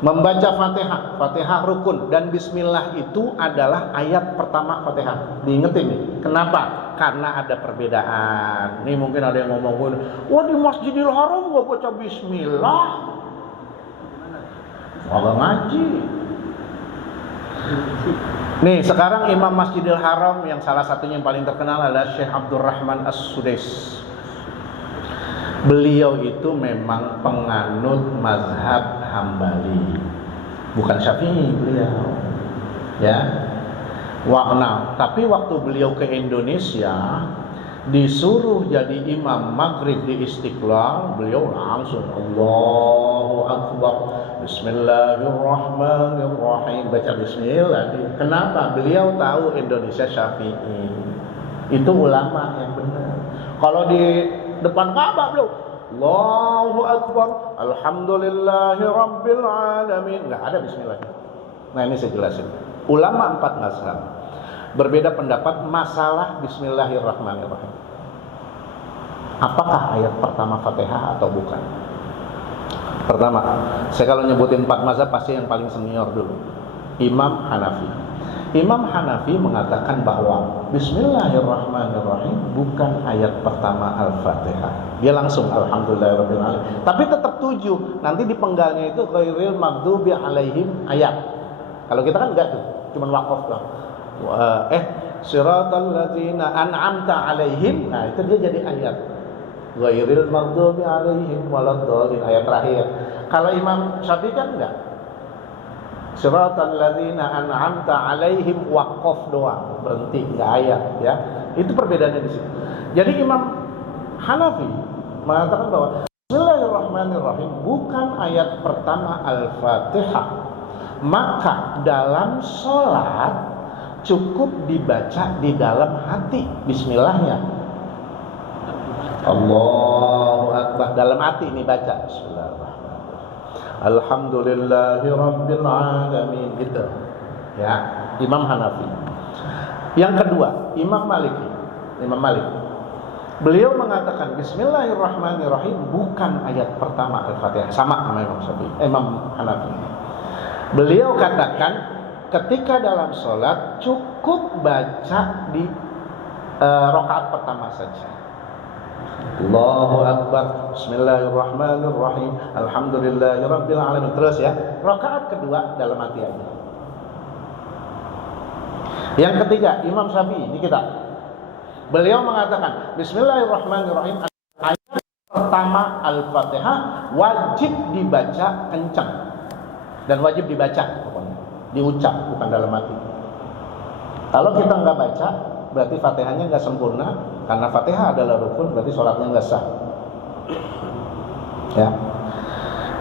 Membaca Fatihah, Fatihah rukun dan bismillah itu adalah ayat pertama Fatihah. Diingetin nih. Kenapa? Karena ada perbedaan. Nih mungkin ada yang ngomong, wah di Masjidil Haram gak baca bismillah. Agak ngaji. Nih, sekarang Imam Masjidil Haram yang salah satunya yang paling terkenal adalah Syekh Abdurrahman As-Sudais. Beliau itu memang penganut mazhab Hambali, bukan Syafi'i beliau. Ya. Nah, tapi waktu beliau ke Indonesia disuruh jadi imam maghrib di Istiqlal, beliau langsung Allahu Akbar, Bismillahirrahmanirrahim, baca Bismillah. Kenapa? Beliau tahu Indonesia Syafi'i, itu ulama yang benar. Kalau di depan Ka'bah beliau Allahu Akbar, Alhamdulillahi Rabbil Alamin, nggak ada Bismillah. Nah ini saya jelasin. Ulama 4 mazhab berbeda pendapat masalah Bismillahirrahmanirrahim. Apakah ayat pertama Fatihah atau bukan? Pertama, saya kalau nyebutin 4 mazhab pasti yang paling senior dulu, Imam Hanafi. Imam Hanafi mengatakan bahwa Bismillahirrahmanirrahim bukan ayat pertama Al-Fatihah. Dia langsung Alhamdulillahirabbil alamin. Tapi tetap 7. Nanti di penggalnya itu ghairil maghdubi alaihim ayat. Kalau kita kan enggak tuh, cuma waqaf doang. Siratal ladzina an'amta alaihim. Nah, itu dia jadi ayat. Ghairil maghdubi alaihim waladdallin, ayat terakhir. Kalau Imam Syafi'i kan enggak. Siratal ladzina an'amta alaihim waqaf doang, berhenti, enggak ayat ya. Itu perbedaannya di situ. Jadi Imam Hanafi mengatakan bahwa Bismillahirrahmanirrahim bukan ayat pertama Al-Fatihah. Maka dalam sholat cukup dibaca di dalam hati Bismillahnya. Allahu Akbar, dalam hati ini baca Bismillahirrahmanirrahim, Alhamdulillahi Rabbil Alamin, gitu ya. Imam Hanafi. Yang kedua Imam Maliki. Imam Malik, beliau mengatakan Bismillahirrahmanirrahim bukan ayat pertama Al-Fatihah, sama sama Imam Hanafi. Beliau katakan ketika dalam sholat cukup baca di rakaat pertama saja. Allahu Akbar, Bismillahirrahmanirrahim, Alhamdulillahirabbil alamin. Terus ya, rakaat kedua dalam hati aja. Yang ketiga Imam Syafi'i di kita, beliau mengatakan Bismillahirrahmanirrahim ayat pertama Al-Fatihah wajib dibaca kencang. Dan wajib dibaca, pokoknya diucap, bukan dalam hati. Kalau kita nggak baca, berarti Fatihahnya nggak sempurna. Karena Fatihah adalah rukun, berarti sholatnya nggak sah. Ya.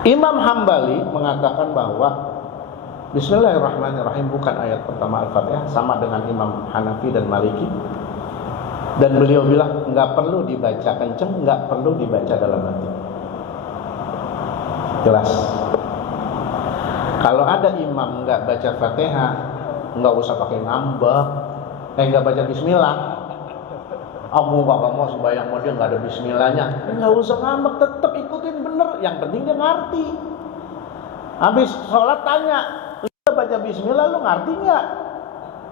Imam Hambali mengatakan bahwa Bismillahirrahmanirrahim bukan ayat pertama Al-Fatihah, sama dengan Imam Hanafi dan Maliki. Dan beliau bilang nggak perlu dibaca kenceng, nggak perlu dibaca dalam hati. Jelas. Kalau ada imam nggak baca Fatihah, nggak usah pakai ngambek, nggak baca Bismillah. Aku nggak mau sembahyang mau dia nggak ada Bismillahnya, nggak usah ngambek, tetap ikutin bener. Yang penting dia ngerti. Habis sholat tanya, lu baca Bismillah lu ngerti nggak?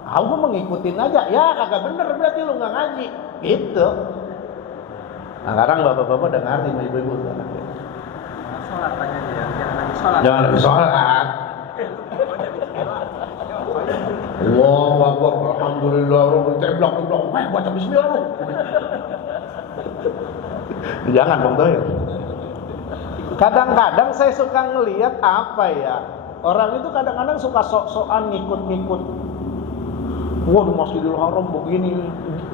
Aku mau ngikutin aja, ya kagak bener berarti lu nggak ngaji, gitu. Nah, sekarang bapak-bapak udah ngerti, ibu-ibu. Sholat tanya dia, jangan lagi sholat. Jangan lagi sholat. Allahu Akbar, Alhamdulillah, teblok, baca Bismillah lu. Jangan dong Tohir. Kadang-kadang saya suka ngelihat apa ya, orang itu kadang-kadang suka sok-sokan ngikut-ngikut. Wah di Masjidil Haram begini,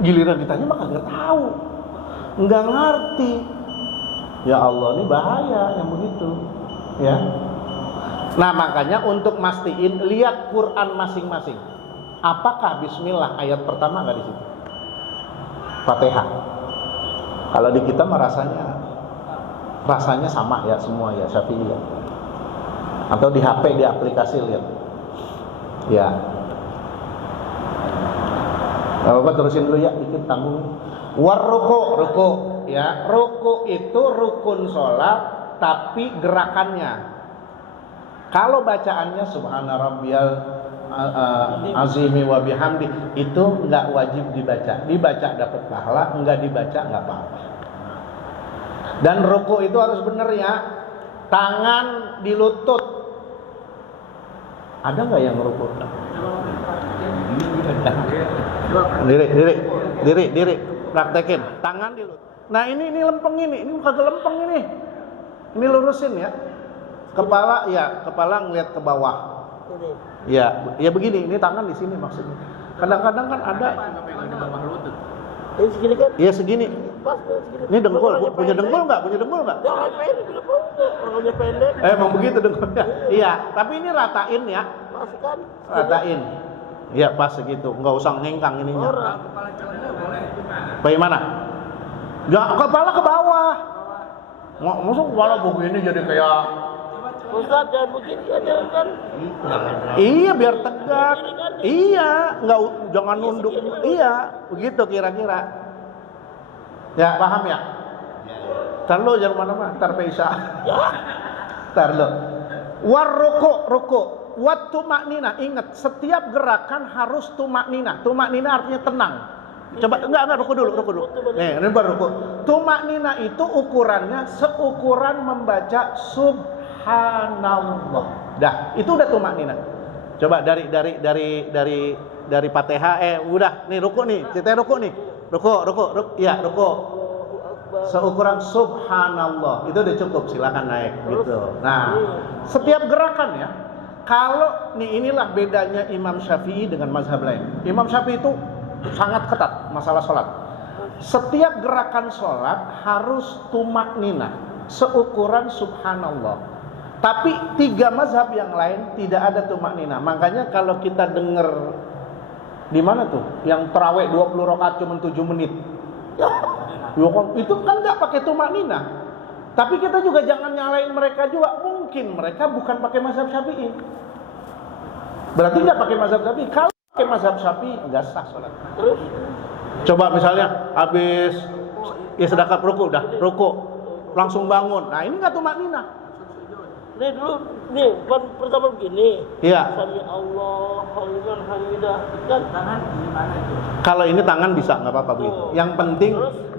giliran ditanya mah kagak tahu, nggak ngerti. Ya Allah, ini bahaya yang begitu, ya. Nah makanya untuk mastiin lihat Quran masing-masing. Apakah Bismillah ayat pertama nggak di situ? Fatihah. Kalau di kita mah rasanya sama ya semua ya Syafi'i ya. Atau di HP di aplikasi lihat. Ya. Bapak terusin dulu ya, dikit tanggung. Ruku ya, ruku itu rukun sholat tapi gerakannya. Kalau bacaannya subhana rabbiyal azimi wa bihamdi itu enggak wajib dibaca. Dibaca dapat pahala, enggak dibaca enggak apa-apa. Dan ruku itu harus benar ya. Tangan di lutut. Ada nggak yang rukuk? Diri, praktekin. Tangan dilurus. Nah ini lempeng ini kagak lempeng ini. Ini lurusin ya. Kepala ngeliat ke bawah. Ya begini. Ini tangan di sini maksudnya. Kadang-kadang kan ada. Ini segini kan? Iya segini. Pas segini. Ini dengkul. Punya dengkul nggak? Jangan pendek, orangnya pendek. Emang begitu dengkulnya. Iya. Tapi ini ratain ya. Pas kan? Ratain. Iya pas segitu. Nggak usah ngengkang ininya. Orang. Bagaimana? Ya kepala ke bawah. Maksud kepala begini jadi kayak. Ustaz jangan begini aja kan? Iya biar tegak. Iya, jangan nunduk. Iya, begitu kira-kira. Ya paham ya? Ntar lo jangan mana-mana, ntar Faisa. Ntar lo. War ruku. Wat tumaknina. Ingat, setiap gerakan harus tumaknina. Tumaknina artinya tenang. Coba enggak ruku dulu. Nih, ini baru ruku. Tumaknina itu ukurannya seukuran membaca subhanallah. Dah, itu udah tumaknina. Coba dari Fatihah udah nih ruku nih. Kita ruku nih. Ruku. Ya, ruku. Seukuran subhanallah. Itu udah cukup, silakan naik gitu. Nah, setiap gerakan ya. Kalau inilah bedanya Imam Syafi'i dengan mazhab lain. Imam Syafi'i itu sangat ketat masalah sholat. Setiap gerakan sholat harus tumaknina seukuran subhanallah. Tapi 3 mazhab yang lain tidak ada tumaknina. Makanya kalau kita dengar di mana tuh yang tarawih 20 rakaat cuma 7 menit. Itu kan nggak pakai tumaknina. Tapi kita juga jangan nyalain mereka juga. Mungkin mereka bukan pakai mazhab Syafi'i. Berarti nggak pakai mazhab Syafi'i. Kalau pakai mazhab Syafi'i nggak sah sholat. Terus? Coba misalnya habis sedekah ruku, langsung bangun. Nah ini nggak tumaknina. Nih dulu, pertama begini. Iya. Sami Allah, liman hamidah. Kan tangan gimana itu? Kalau ini tangan bisa nggak apa-apa begitu. Yang penting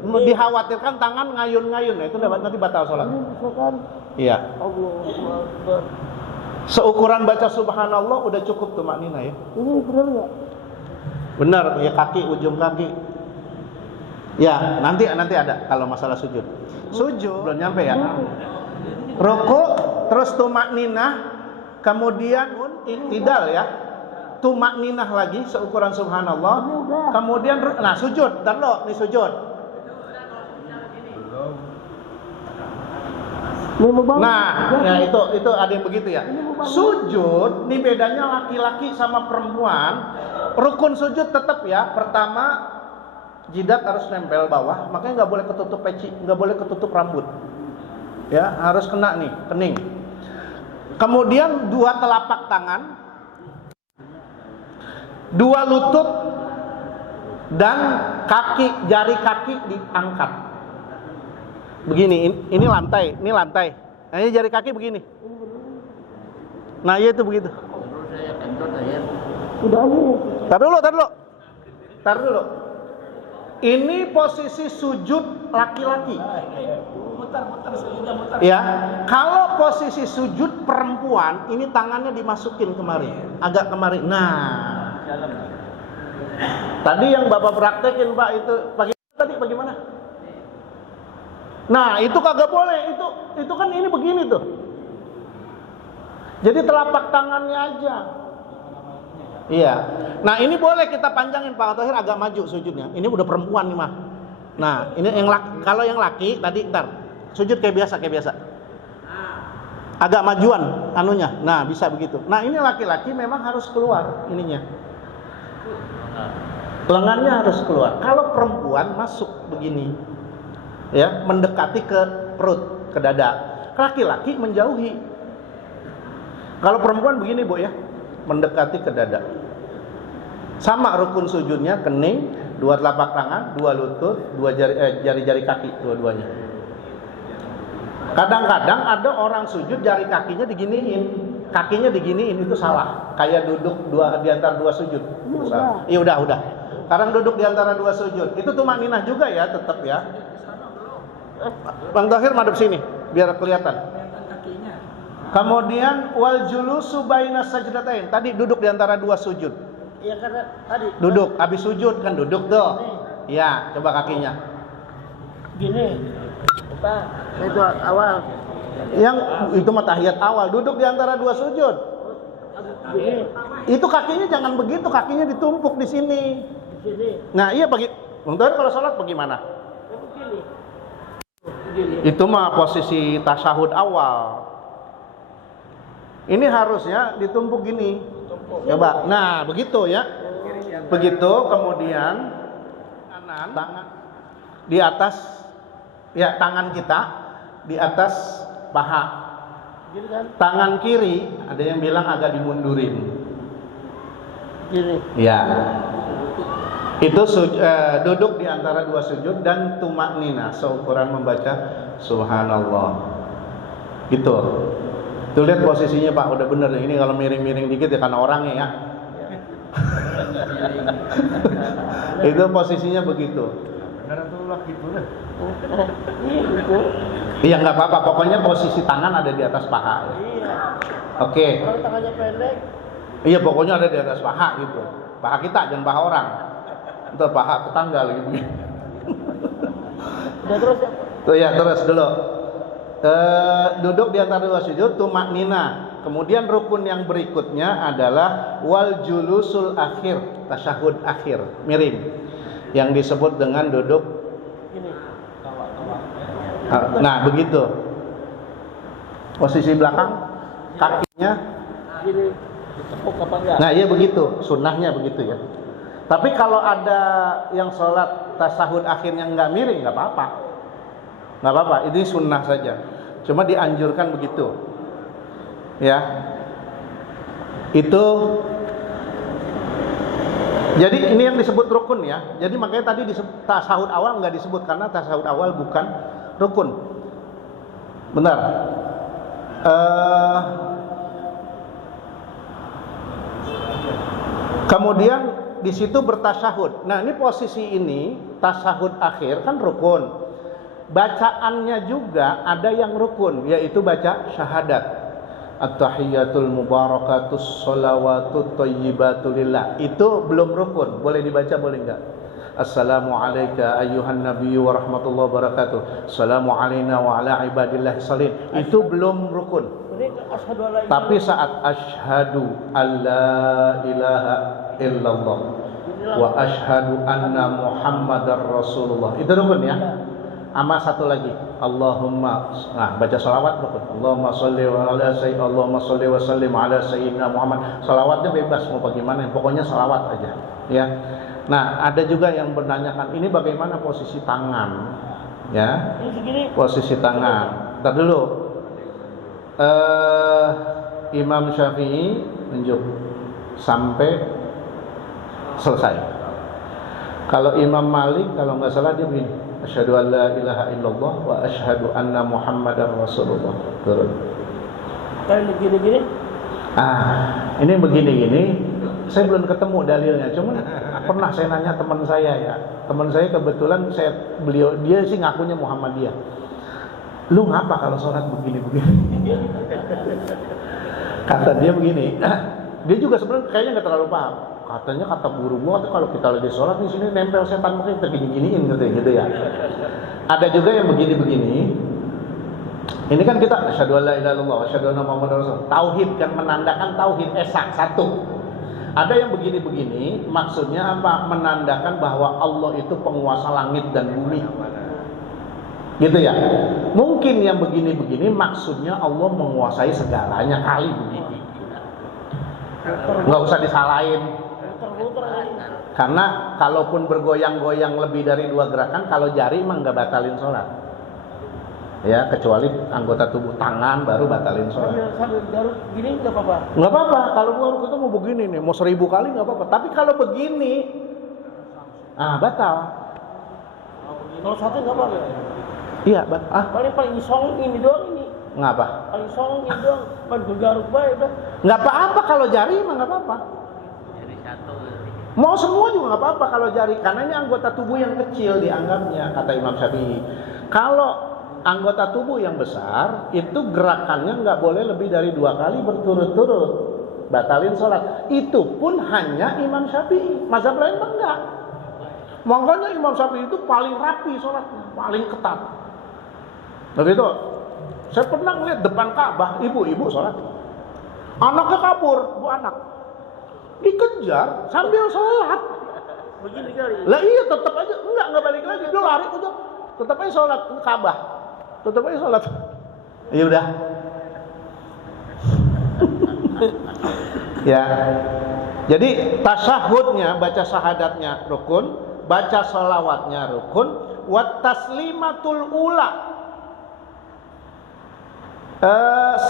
dikhawatirkan tangan ngayun-ngayun, itu nanti batal sholat. Misalkan. Iya. Allahu Akbar. Seukuran baca subhanallah udah cukup tumaknina ya. Ini benar nggak? Benar ya, ujung kaki. Ya nanti ada kalau masalah sujud. Sujud belum nyampe ya. Ruku, terus tumakninah, kemudian i'tidal ya. Tumakninah lagi seukuran subhanallah. Kemudian sujud, ntar lo nih sujud. Nah, ya itu ada yang begitu ya. Sujud, nih bedanya laki-laki sama perempuan. Rukun sujud tetap ya. Pertama, jidat harus nempel bawah, makanya nggak boleh ketutup peci, nggak boleh ketutup rambut. Ya, harus kena nih, kening. Kemudian 2 telapak tangan, 2 lutut, dan jari kaki diangkat. Begini, ini lantai. Nah, ini jari kaki begini. Nah, iya itu begitu. Tar dulu. Ini posisi sujud laki-laki. Ya, kalau posisi sujud perempuan, ini tangannya dimasukin kemari, agak kemari. Nah, tadi yang Bapak praktekin Pak itu bagaimana? Nah, itu kagak boleh. Itu kan ini begini tuh. Jadi telapak tangannya aja. Iya. Nah, ini boleh kita panjangin Pak Thohir agak maju sujudnya. Ini udah perempuan nih mah. Nah, ini yang kalau yang laki tadi sujud kayak biasa. Agak majuan anunya. Nah, bisa begitu. Nah, ini laki-laki memang harus keluar ininya. Lengannya harus keluar. Kalau perempuan masuk begini. Ya, mendekati ke perut, ke dada. Laki-laki menjauhi. Kalau perempuan begini, Bu ya, mendekati ke dada. Sama rukun sujudnya, kening, 2 telapak tangan, 2 lutut, 2 jari-jari kaki, dua-duanya. Kadang-kadang ada orang sujud jari kakinya diginiin, itu salah. Kayak duduk di antara 2 sujud. Iya udah. Sekarang duduk di antara 2 sujud. Itu tumakninah juga ya, tetap ya. Bang Thohir madep sini biar kelihatan. Kemudian wal julusu baina sajdatain. Tadi duduk di antara dua sujud. Ya karena tadi Duduk, habis sujud kan duduk tuh. Ya, coba kakinya. gini. Pak, itu awal. Yang itu mah tahiyat awal, duduk di antara dua sujud. Gini, Itu kakinya jangan begitu, kakinya ditumpuk di sini. di sini. Nah, iya bagi untuk kalau sholat bagaimana? Begini. Begini. Itu mah posisi tasyahud awal. Ini harusnya ditumpuk gini. Coba. Nah, begitu ya. Begitu, kemudian kanan tangan di atas ya, tangan kita di atas paha. Gini kan? Tangan kiri ada yang bilang agak dimundurin. Gini. Ya. Itu duduk di antara dua sujud dan tumak nina seukuran membaca subhanallah. Gitu. Tuh lihat posisinya Pak, udah bener ini kalau miring-miring dikit ya karena orangnya ya. Itu posisinya begitu. Beneran tuh lah gitu deh. Iya nggak apa-apa, pokoknya posisi tangan ada di atas paha. Iya. Oke. Kalau tangannya pendek, Iya pokoknya ada di atas paha gitu. Paha kita jangan paha orang. Ntar paha tetangga lagi. udah terus ya. Tuh ya terus dulu. Duduk di antara dua sujud tumak nina. Kemudian rukun yang berikutnya adalah wal julusul akhir, tasyahud akhir, miring. Yang disebut dengan duduk. Gini. Nah begitu. Posisi belakang, kakinya. Gini. Ditepuk apa enggak? Nah iya begitu, sunnahnya begitu ya. Tapi kalau ada yang sholat tasyahud akhirnya nggak miring, nggak apa-apa. Nggak apa-apa, ini sunnah saja. Cuma dianjurkan begitu. Ya. Itu. Jadi ini yang disebut rukun ya. Jadi makanya tadi disebut tasyahud awal nggak disebut karena tasyahud awal bukan rukun. Benar. Kemudian di situ bertasyahud. Nah, ini posisi ini tasyahud akhir kan rukun. Bacaannya juga ada yang rukun, yaitu baca syahadat. At-tahiyyatul mubarakatus sholawatut thayyibatu lillah. Itu belum rukun. Boleh dibaca boleh enggak? Assalamu alayka ayyuhan nabiyyu wa rahmatullahi wabarakatuh. Assalamu alayna wa ala ibadillahi salihin. Itu belum rukun. Tapi saat asyhadu alla ilaha illallah wa asyhadu anna muhammadar rasulullah, itu rukun ya. Sama satu lagi, Allahumma, nah baca salawat rukun. Allahumma sholli wa sallim ala sayyidina Muhammad. Salawatnya bebas mau bagaimana, pokoknya salawat aja ya. Nah ada juga yang menanyakan ini bagaimana posisi tangan ya. Posisi tangan. Ntar dulu. Imam Syafi'i tunjuk sampai selesai. Kalau Imam Malik kalau nggak salah dia begini, asyhadu an la ilaha illallah wa asyhadu anna muhammadar rasulullah. Turun. Kayak begini-gini. Ini begini-gini. Saya belum ketemu dalilnya. Cuman pernah saya nanya teman saya ya. Teman saya kebetulan dia sih ngakunya Muhammadiyah. Lu ngapa kalau sholat begini-begini? Kata dia begini. Dia juga sebenarnya kayaknya nggak terlalu paham. Katanya kata guru gua kalau kita lagi sholat di sini nempel setan mungkin tergini-giniin gitu ya. Ada juga yang begini-begini. Ini kan kita asyhadu an la ilaha illallah wa asyhadu anna muhammadar rasulullah. Tauhid kan menandakan tauhid esak satu. Ada yang begini-begini, maksudnya apa? Menandakan bahwa Allah itu penguasa langit dan bumi. Gitu ya. Mungkin yang begini-begini maksudnya Allah menguasai segalanya kali begini. Nggak usah disalahin. Karena kalaupun bergoyang-goyang lebih dari 2 gerakan, kalau jari emang nggak batalin sholat. Ya, kecuali anggota tubuh tangan baru batalin sholat. Sambil garuk gini nggak apa-apa. Nggak apa-apa. Kalau garuk itu mau begini nih, mau 1000 kali nggak apa-apa. Tapi kalau begini, batal. Kalau satu nggak apa-apa. Iya, Paling song ini doang ini. Ngapa? Paling song ini doang. Paling bergaruk baik udah. Nggak apa-apa kalau jari mah nggak apa-apa. Mau semua juga nggak apa-apa kalau jari, karena ini anggota tubuh yang kecil dianggapnya, kata Imam Syafi'i. Kalau anggota tubuh yang besar itu gerakannya nggak boleh lebih dari 2 kali berturut-turut, batalin sholat. Itu pun hanya Imam Syafi'i, mazhab lain mah enggak. Makanya Imam Syafi'i itu paling rapi sholatnya, paling ketat. Begitu. Saya pernah ngeliat depan Ka'bah ibu-ibu sholat, anaknya kabur, bu anak dikejar sambil sholat. Begini kali. Lah iya, tetap aja enggak balik lagi, dia lari udah, tetap aja sholat ke Ka'bah, tetap aja sholat. Ya udah. Ya. Jadi tasyahudnya, baca syahadatnya rukun, baca sholawatnya rukun, wat taslimatul ula.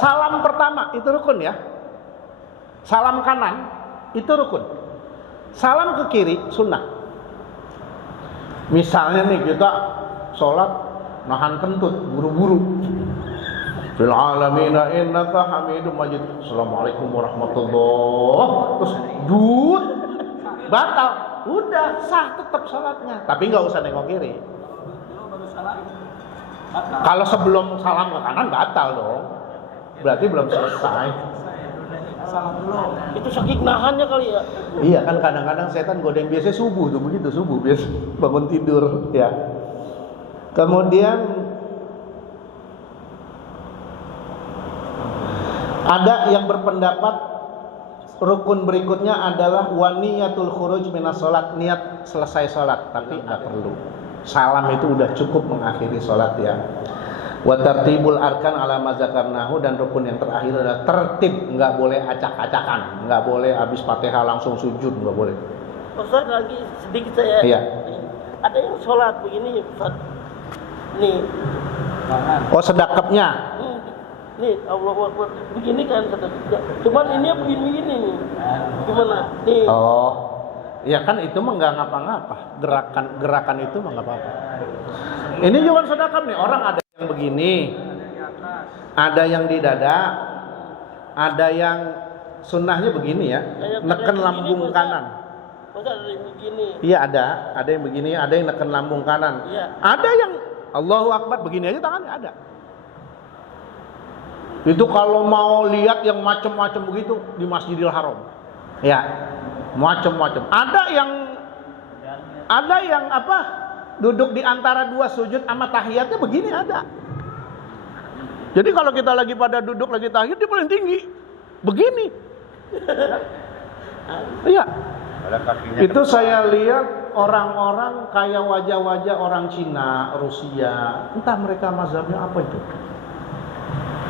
Salam pertama itu rukun ya. Salam kanan itu rukun. Salam ke kiri sunnah. Misalnya nih kita sholat nahan kentut, buru-buru. Fil alamina innaka hamidum majid. Assalamualaikum warahmatullahi. Terus dut batal. Udah sah tetap sholatnya. Tapi nggak usah nengok kiri. Kalau sebelum salam ke kanan batal dong. Berarti belum selesai. Salam dulu. Itu saking nahannya kali ya. Iya kan kadang-kadang setan godain, biasanya subuh tuh begitu, subuh biasa bangun tidur ya. Kemudian ada yang berpendapat rukun berikutnya adalah waniyatul khuruj minas sholat, niat selesai sholat, tapi nggak perlu. Salam itu udah cukup mengakhiri sholat ya. Wa tartibul arkan ala ma zakarnahu, dan rukun yang terakhir adalah tertib, nggak boleh acak-acakan, nggak boleh habis Fatihah langsung sujud, nggak boleh. Ustaz lagi sedikit saya. Iya. Ada yang sholat begini Ustaz. Nih. Oh sedekapnya. Nih Allahu Akbar. Begini kan kata. Cuman ini begini-begini nih. Gimana? Nih. Oh. Ya kan itu mah nggak ngapa-ngapa. Gerakan itu mah nggak apa-apa. Ini juga sedekap nih, orang ada yang begini, ada yang di dada, ada yang sunnahnya begini ya, neken lambung kanan. Masa ada yang begini? Iya ada yang begini, ada yang neken lambung kanan. Iya. Ada yang Allahu Akbar begini aja tangannya ada. Itu kalau mau lihat yang macam-macam begitu di Masjidil Haram. Ya, macam-macam. Ada yang apa? Duduk di antara 2 sujud sama tahiyatnya begini ada. Jadi kalau kita lagi pada duduk lagi tahiyat dia paling tinggi. Begini. Iya. Itu saya lihat orang-orang kayak wajah-wajah orang Cina, Rusia, entah mereka mazhabnya apa itu.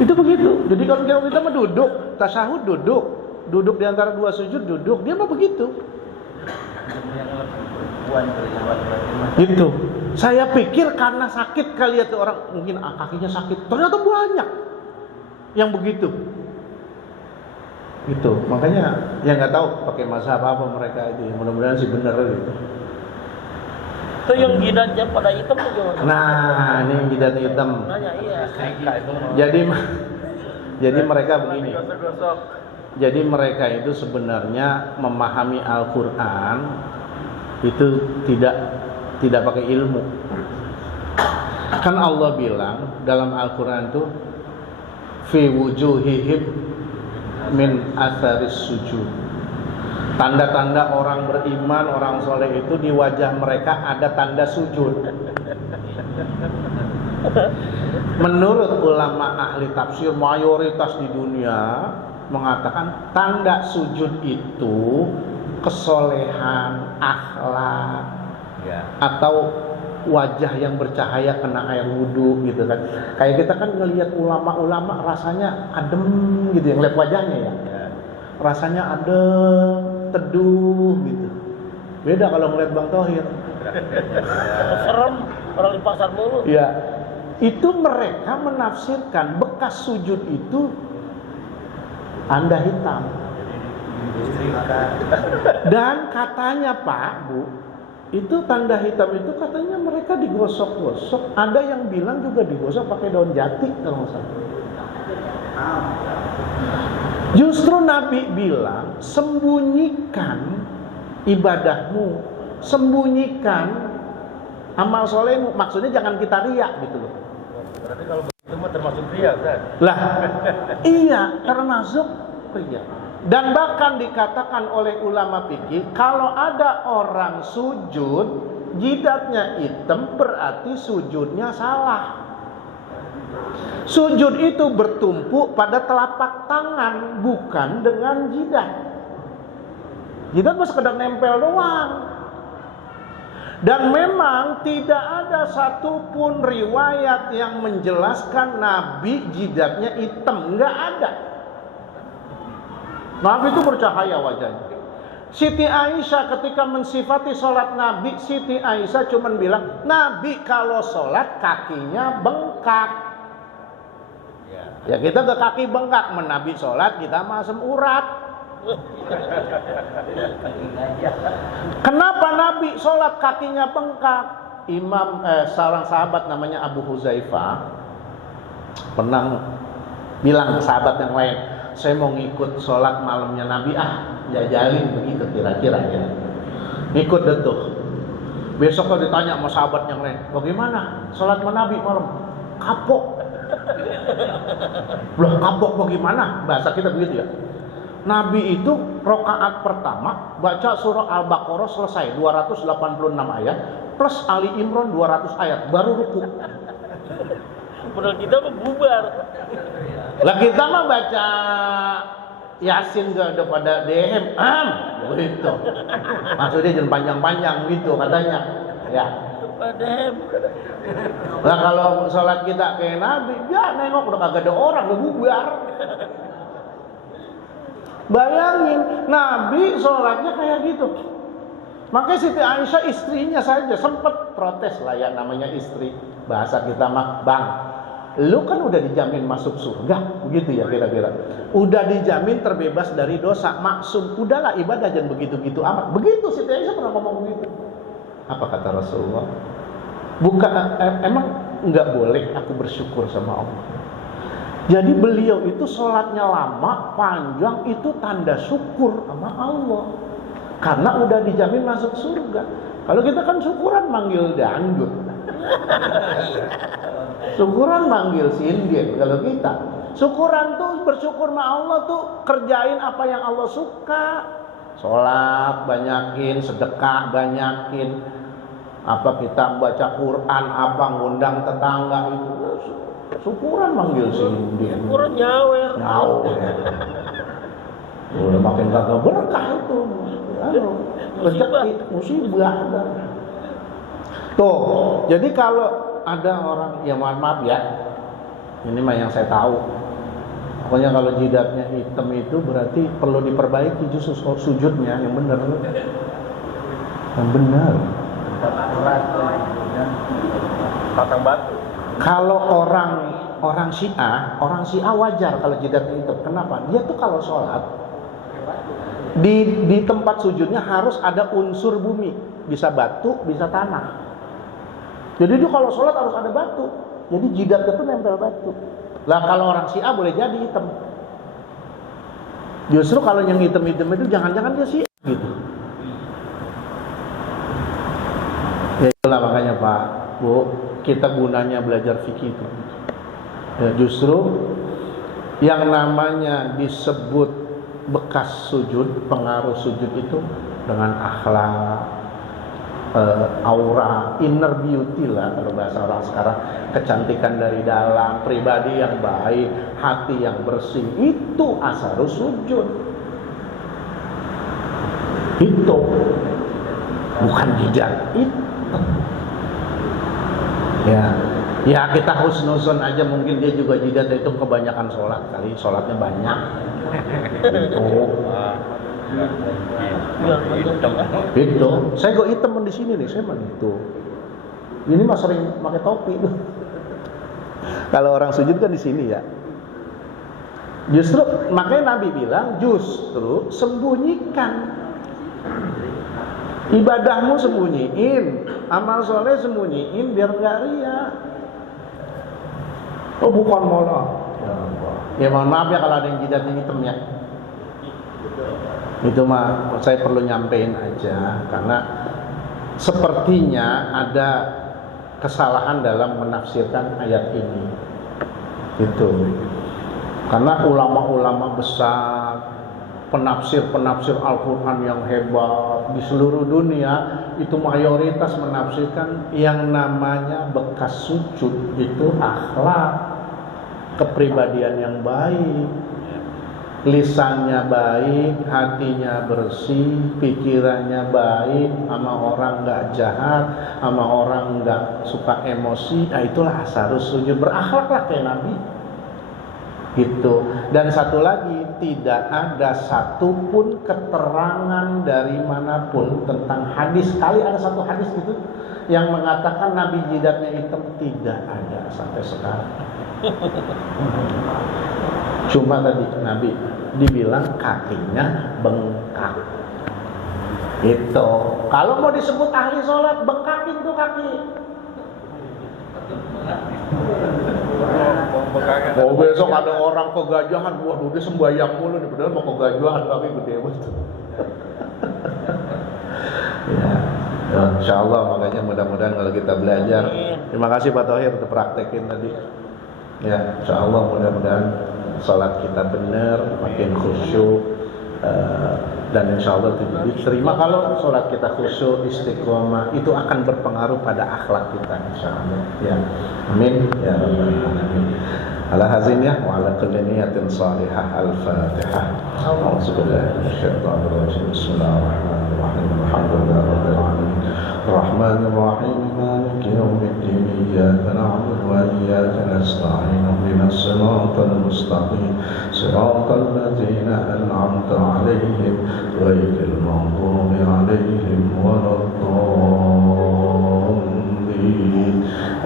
Itu begitu. Jadi kalau kita mah duduk, tasyahud duduk di antara 2 sujud duduk, dia mah begitu. Itu. Saya pikir karena sakit kali ya tuh orang, mungkin kakinya sakit. Ternyata banyak yang begitu. Itu. Makanya ya nggak tahu pakai mazhab apa mereka itu. Mudah-mudahan sih benar gitu. Itu yang jidatnya pada hitam tuh gimana? Nah, ini yang jidat hitam. Nanya iya. Jadi mereka begini. Jadi mereka itu sebenarnya memahami Al-Qur'an itu tidak pakai ilmu. Kan Allah bilang dalam Al-Qur'an itu fi wujuhihim min atharis sujud. Tanda-tanda orang beriman, orang soleh itu di wajah mereka ada tanda sujud. Menurut ulama ahli tafsir mayoritas di dunia mengatakan tanda sujud itu kesolehan, akhlak, ya, atau wajah yang bercahaya kena air wudhu gitu kan. Kayak kita kan ngelihat ulama-ulama rasanya adem gitu, yang lihat wajahnya ya. Rasanya adem, teduh gitu. Beda kalau ngelihat Bang Thohir. Serem, orang di pasar mulu. Ya, itu mereka menafsirkan bekas sujud itu anda hitam. Dan katanya Pak, Bu, itu tanda hitam itu katanya mereka digosok-gosok. Ada yang bilang juga digosok pakai daun jati kalau nggak salah. Justru Nabi bilang sembunyikan ibadahmu, sembunyikan amal solehmu. Maksudnya jangan kita riak gitu loh. Berarti kalau begitu mah termasuk ria, Ustaz. Lah, iya termasuk ria. Dan bahkan dikatakan oleh ulama fikih, kalau ada orang sujud jidatnya hitam berarti sujudnya salah. Sujud itu bertumpu pada telapak tangan, bukan dengan jidat. Jidat mah sekedar nempel doang. Dan memang tidak ada satupun riwayat yang menjelaskan Nabi jidatnya hitam, nggak ada. Nabi itu bercahaya wajahnya. Siti Aisyah ketika mensifati sholat Nabi, Siti Aisyah cuma bilang, Nabi kalau sholat kakinya bengkak. Ya kita ke kaki bengkak, Nabi sholat kita masem urat. Kenapa Nabi sholat kakinya bengkak? Seorang sahabat namanya Abu Huzaifah pernah bilang ke sahabat yang lain, saya mau ngikut sholat malamnya Nabi, jajalin begitu kira-kira ya. Ngikut detuh. Besok kalau ditanya sama sahabat yang lain, bagaimana sholat Nabi malam? Kapok. Loh kapok bagaimana? Bahasa kita begitu ya. Nabi itu rakaat pertama baca surah Al-Baqarah selesai 286 ayat plus Ali Imran 200 ayat baru ruku. Padahal kita mah bubar. Lah kita mah baca Yasin gak ada pada DM, begitu. Maksudnya jangan panjang-panjang gitu katanya. Ya. Padahal. Lah kalau sholat kita kayak Nabi, ya nengok udah kagak ada orang, udah bubar. Bayangin, Nabi sholatnya kayak gitu. Makanya Siti Aisyah istrinya saja sempat protes lah ya, namanya istri. Bahasa kita mah, bang, lu kan udah dijamin masuk surga, begitu ya kira-kira. Udah dijamin terbebas dari dosa, maksum. Udahlah ibadah jangan begitu-gitu amat. Begitu Siti Aisyah pernah ngomong begitu. Apa kata Rasulullah? Bukan, emang nggak boleh aku bersyukur sama Allah. Jadi beliau itu sholatnya lama, panjang, itu tanda syukur sama Allah. Karena udah dijamin masuk surga. Kalau kita kan syukuran manggil dangdut. Syukuran manggil sindir kalau kita. Syukuran tuh bersyukur sama Allah tuh kerjain apa yang Allah suka. Sholat banyakin, sedekah banyakin. Apa kita baca Quran, apa ngundang tetangga itu. Syukuran manggil sindir. Syukuran nyawer. Udah makin kagak berkah itu. Rezeki musibah. Tuh, jadi kalau ada orang yang mohon maaf ya, ini mah yang saya tahu. Pokoknya kalau jidatnya hitam itu berarti perlu diperbaiki justru sujudnya yang benar. Yang benar. Pasang batu. Kalau orang Syiah wajar kalau jidatnya hitam. Kenapa? Dia tuh kalau sholat di tempat sujudnya harus ada unsur bumi, bisa batu, bisa tanah. Jadi dia kalau sholat harus ada batu. Jadi jidatnya tuh nempel batu. Lah kalau orang Syiah boleh jadi hitam. Justru kalau yang hitam-hitam itu jangan-jangan dia Syiah gitu. Ya itulah makanya Pak, Bu, kita gunanya belajar fikih itu. Ya, justru yang namanya disebut bekas sujud, pengaruh sujud itu dengan akhlak, aura, inner beauty lah kalau bahasa orang sekarang, kecantikan dari dalam, pribadi yang baik, hati yang bersih, itu asarus sujud. Itu bukan jidat itu. Ya kita husnuzon aja, mungkin dia juga jidat itu kebanyakan sholat kali, sholatnya banyak. Itu. Saya kok hitam di sini nih, saya mah gitu. Ini mah sering pakai topi tuh. Kalau orang sujud kan di sini ya. Justru makanya Nabi bilang justru sembunyikan. Ibadahmu sembunyiin, amal soleh sembunyiin biar nggak ria. Oh bukan malah. Ya mohon maaf ya kalau ada yang jidatnya hitam ya. Itu mah saya perlu nyampein aja karena sepertinya ada kesalahan dalam menafsirkan ayat ini. Itu. Karena ulama-ulama besar, penafsir-penafsir Al-Quran yang hebat di seluruh dunia itu mayoritas menafsirkan yang namanya bekas sujud itu akhlak, kepribadian yang baik, lisannya baik, hatinya bersih, pikirannya baik, sama orang nggak jahat, sama orang nggak suka emosi. Nah itulah asarus sujud, berakhlaklah kayak Nabi. Gitu. Dan satu lagi, tidak ada satupun keterangan dari manapun tentang hadis. Kali ada satu hadis gitu yang mengatakan Nabi jidatnya hitam, tidak ada sampai sekarang. Cuma tadi Nabi dibilang kakinya bengkak. Itu. Kalau mau disebut ahli sholat, bengkakin tuh kaki. Oh besok ada orang kegajahan, waduh dia sembahyang mulu nih, padahal mau kegajahan tapi gede betul. Ya, insya Allah makanya mudah-mudahan kalau kita belajar. Terima kasih Pak Thohir untuk praktekin tadi. Ya, insya Allah mudah-mudahan salat kita benar, makin khusyuk, dan insya Allah diterima. Kalau salat kita khusyuk, istiqomah, itu akan berpengaruh pada akhlak kita insya Allah. Ya, amin ya rabbal alamin. Ala hazinnya wa ala kulli niyatin salihah. Al-Fatihah. A'udzubillahi minasyaitonir rajim. Bismillahirrahmanirrahim. Alhamdulillahirabbil alamin. Arrahmanir rahim. Maliki yaumiddin. Iyyaka na'budu wa iyyaka nasta'in. Ihdinas siratal mustaqim. Siratal ladzina an'amta 'alaihim ghairil maghdubi 'alaihim waladdallin.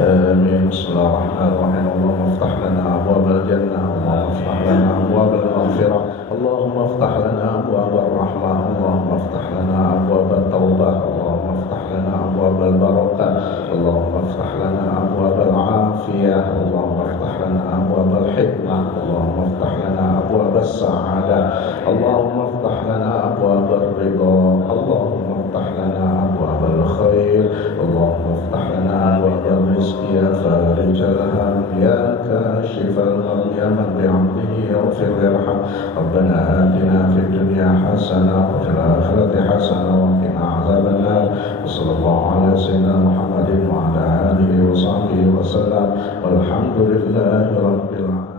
Amin. Bismillahirrahmanirrahim. Allahumma iftah lana abwabal jannah. Allahumma iftah lana abwabal maghfirah. Allahumma iftah lana abwabal rahmah. Allahumma iftah lana abwabal taubah. Allahumma iftah lana abwabal barakah. Allahumma iftah lana abwabal afiyah. Allahumma iftah lana abwabal hikmah. Allahumma iftah lana abwabal sa'adah. Allahumma iftah lana abwabal ridha. Allahumma iftah lana abwabal khair. Allahumma iftah lana abwabal rizq ya farijal ham ya kashifal gham ya man bi'amdihi yaghfir yarham. Rabbana atina fid dunya hasanah wa fil akhirati hasanah wa qina adzaban nar. Sallallahu ala sayyidina Muhammadin wa ala alihi wa sahbihi wa sallam. Walhamdulillahi rabbil alamin.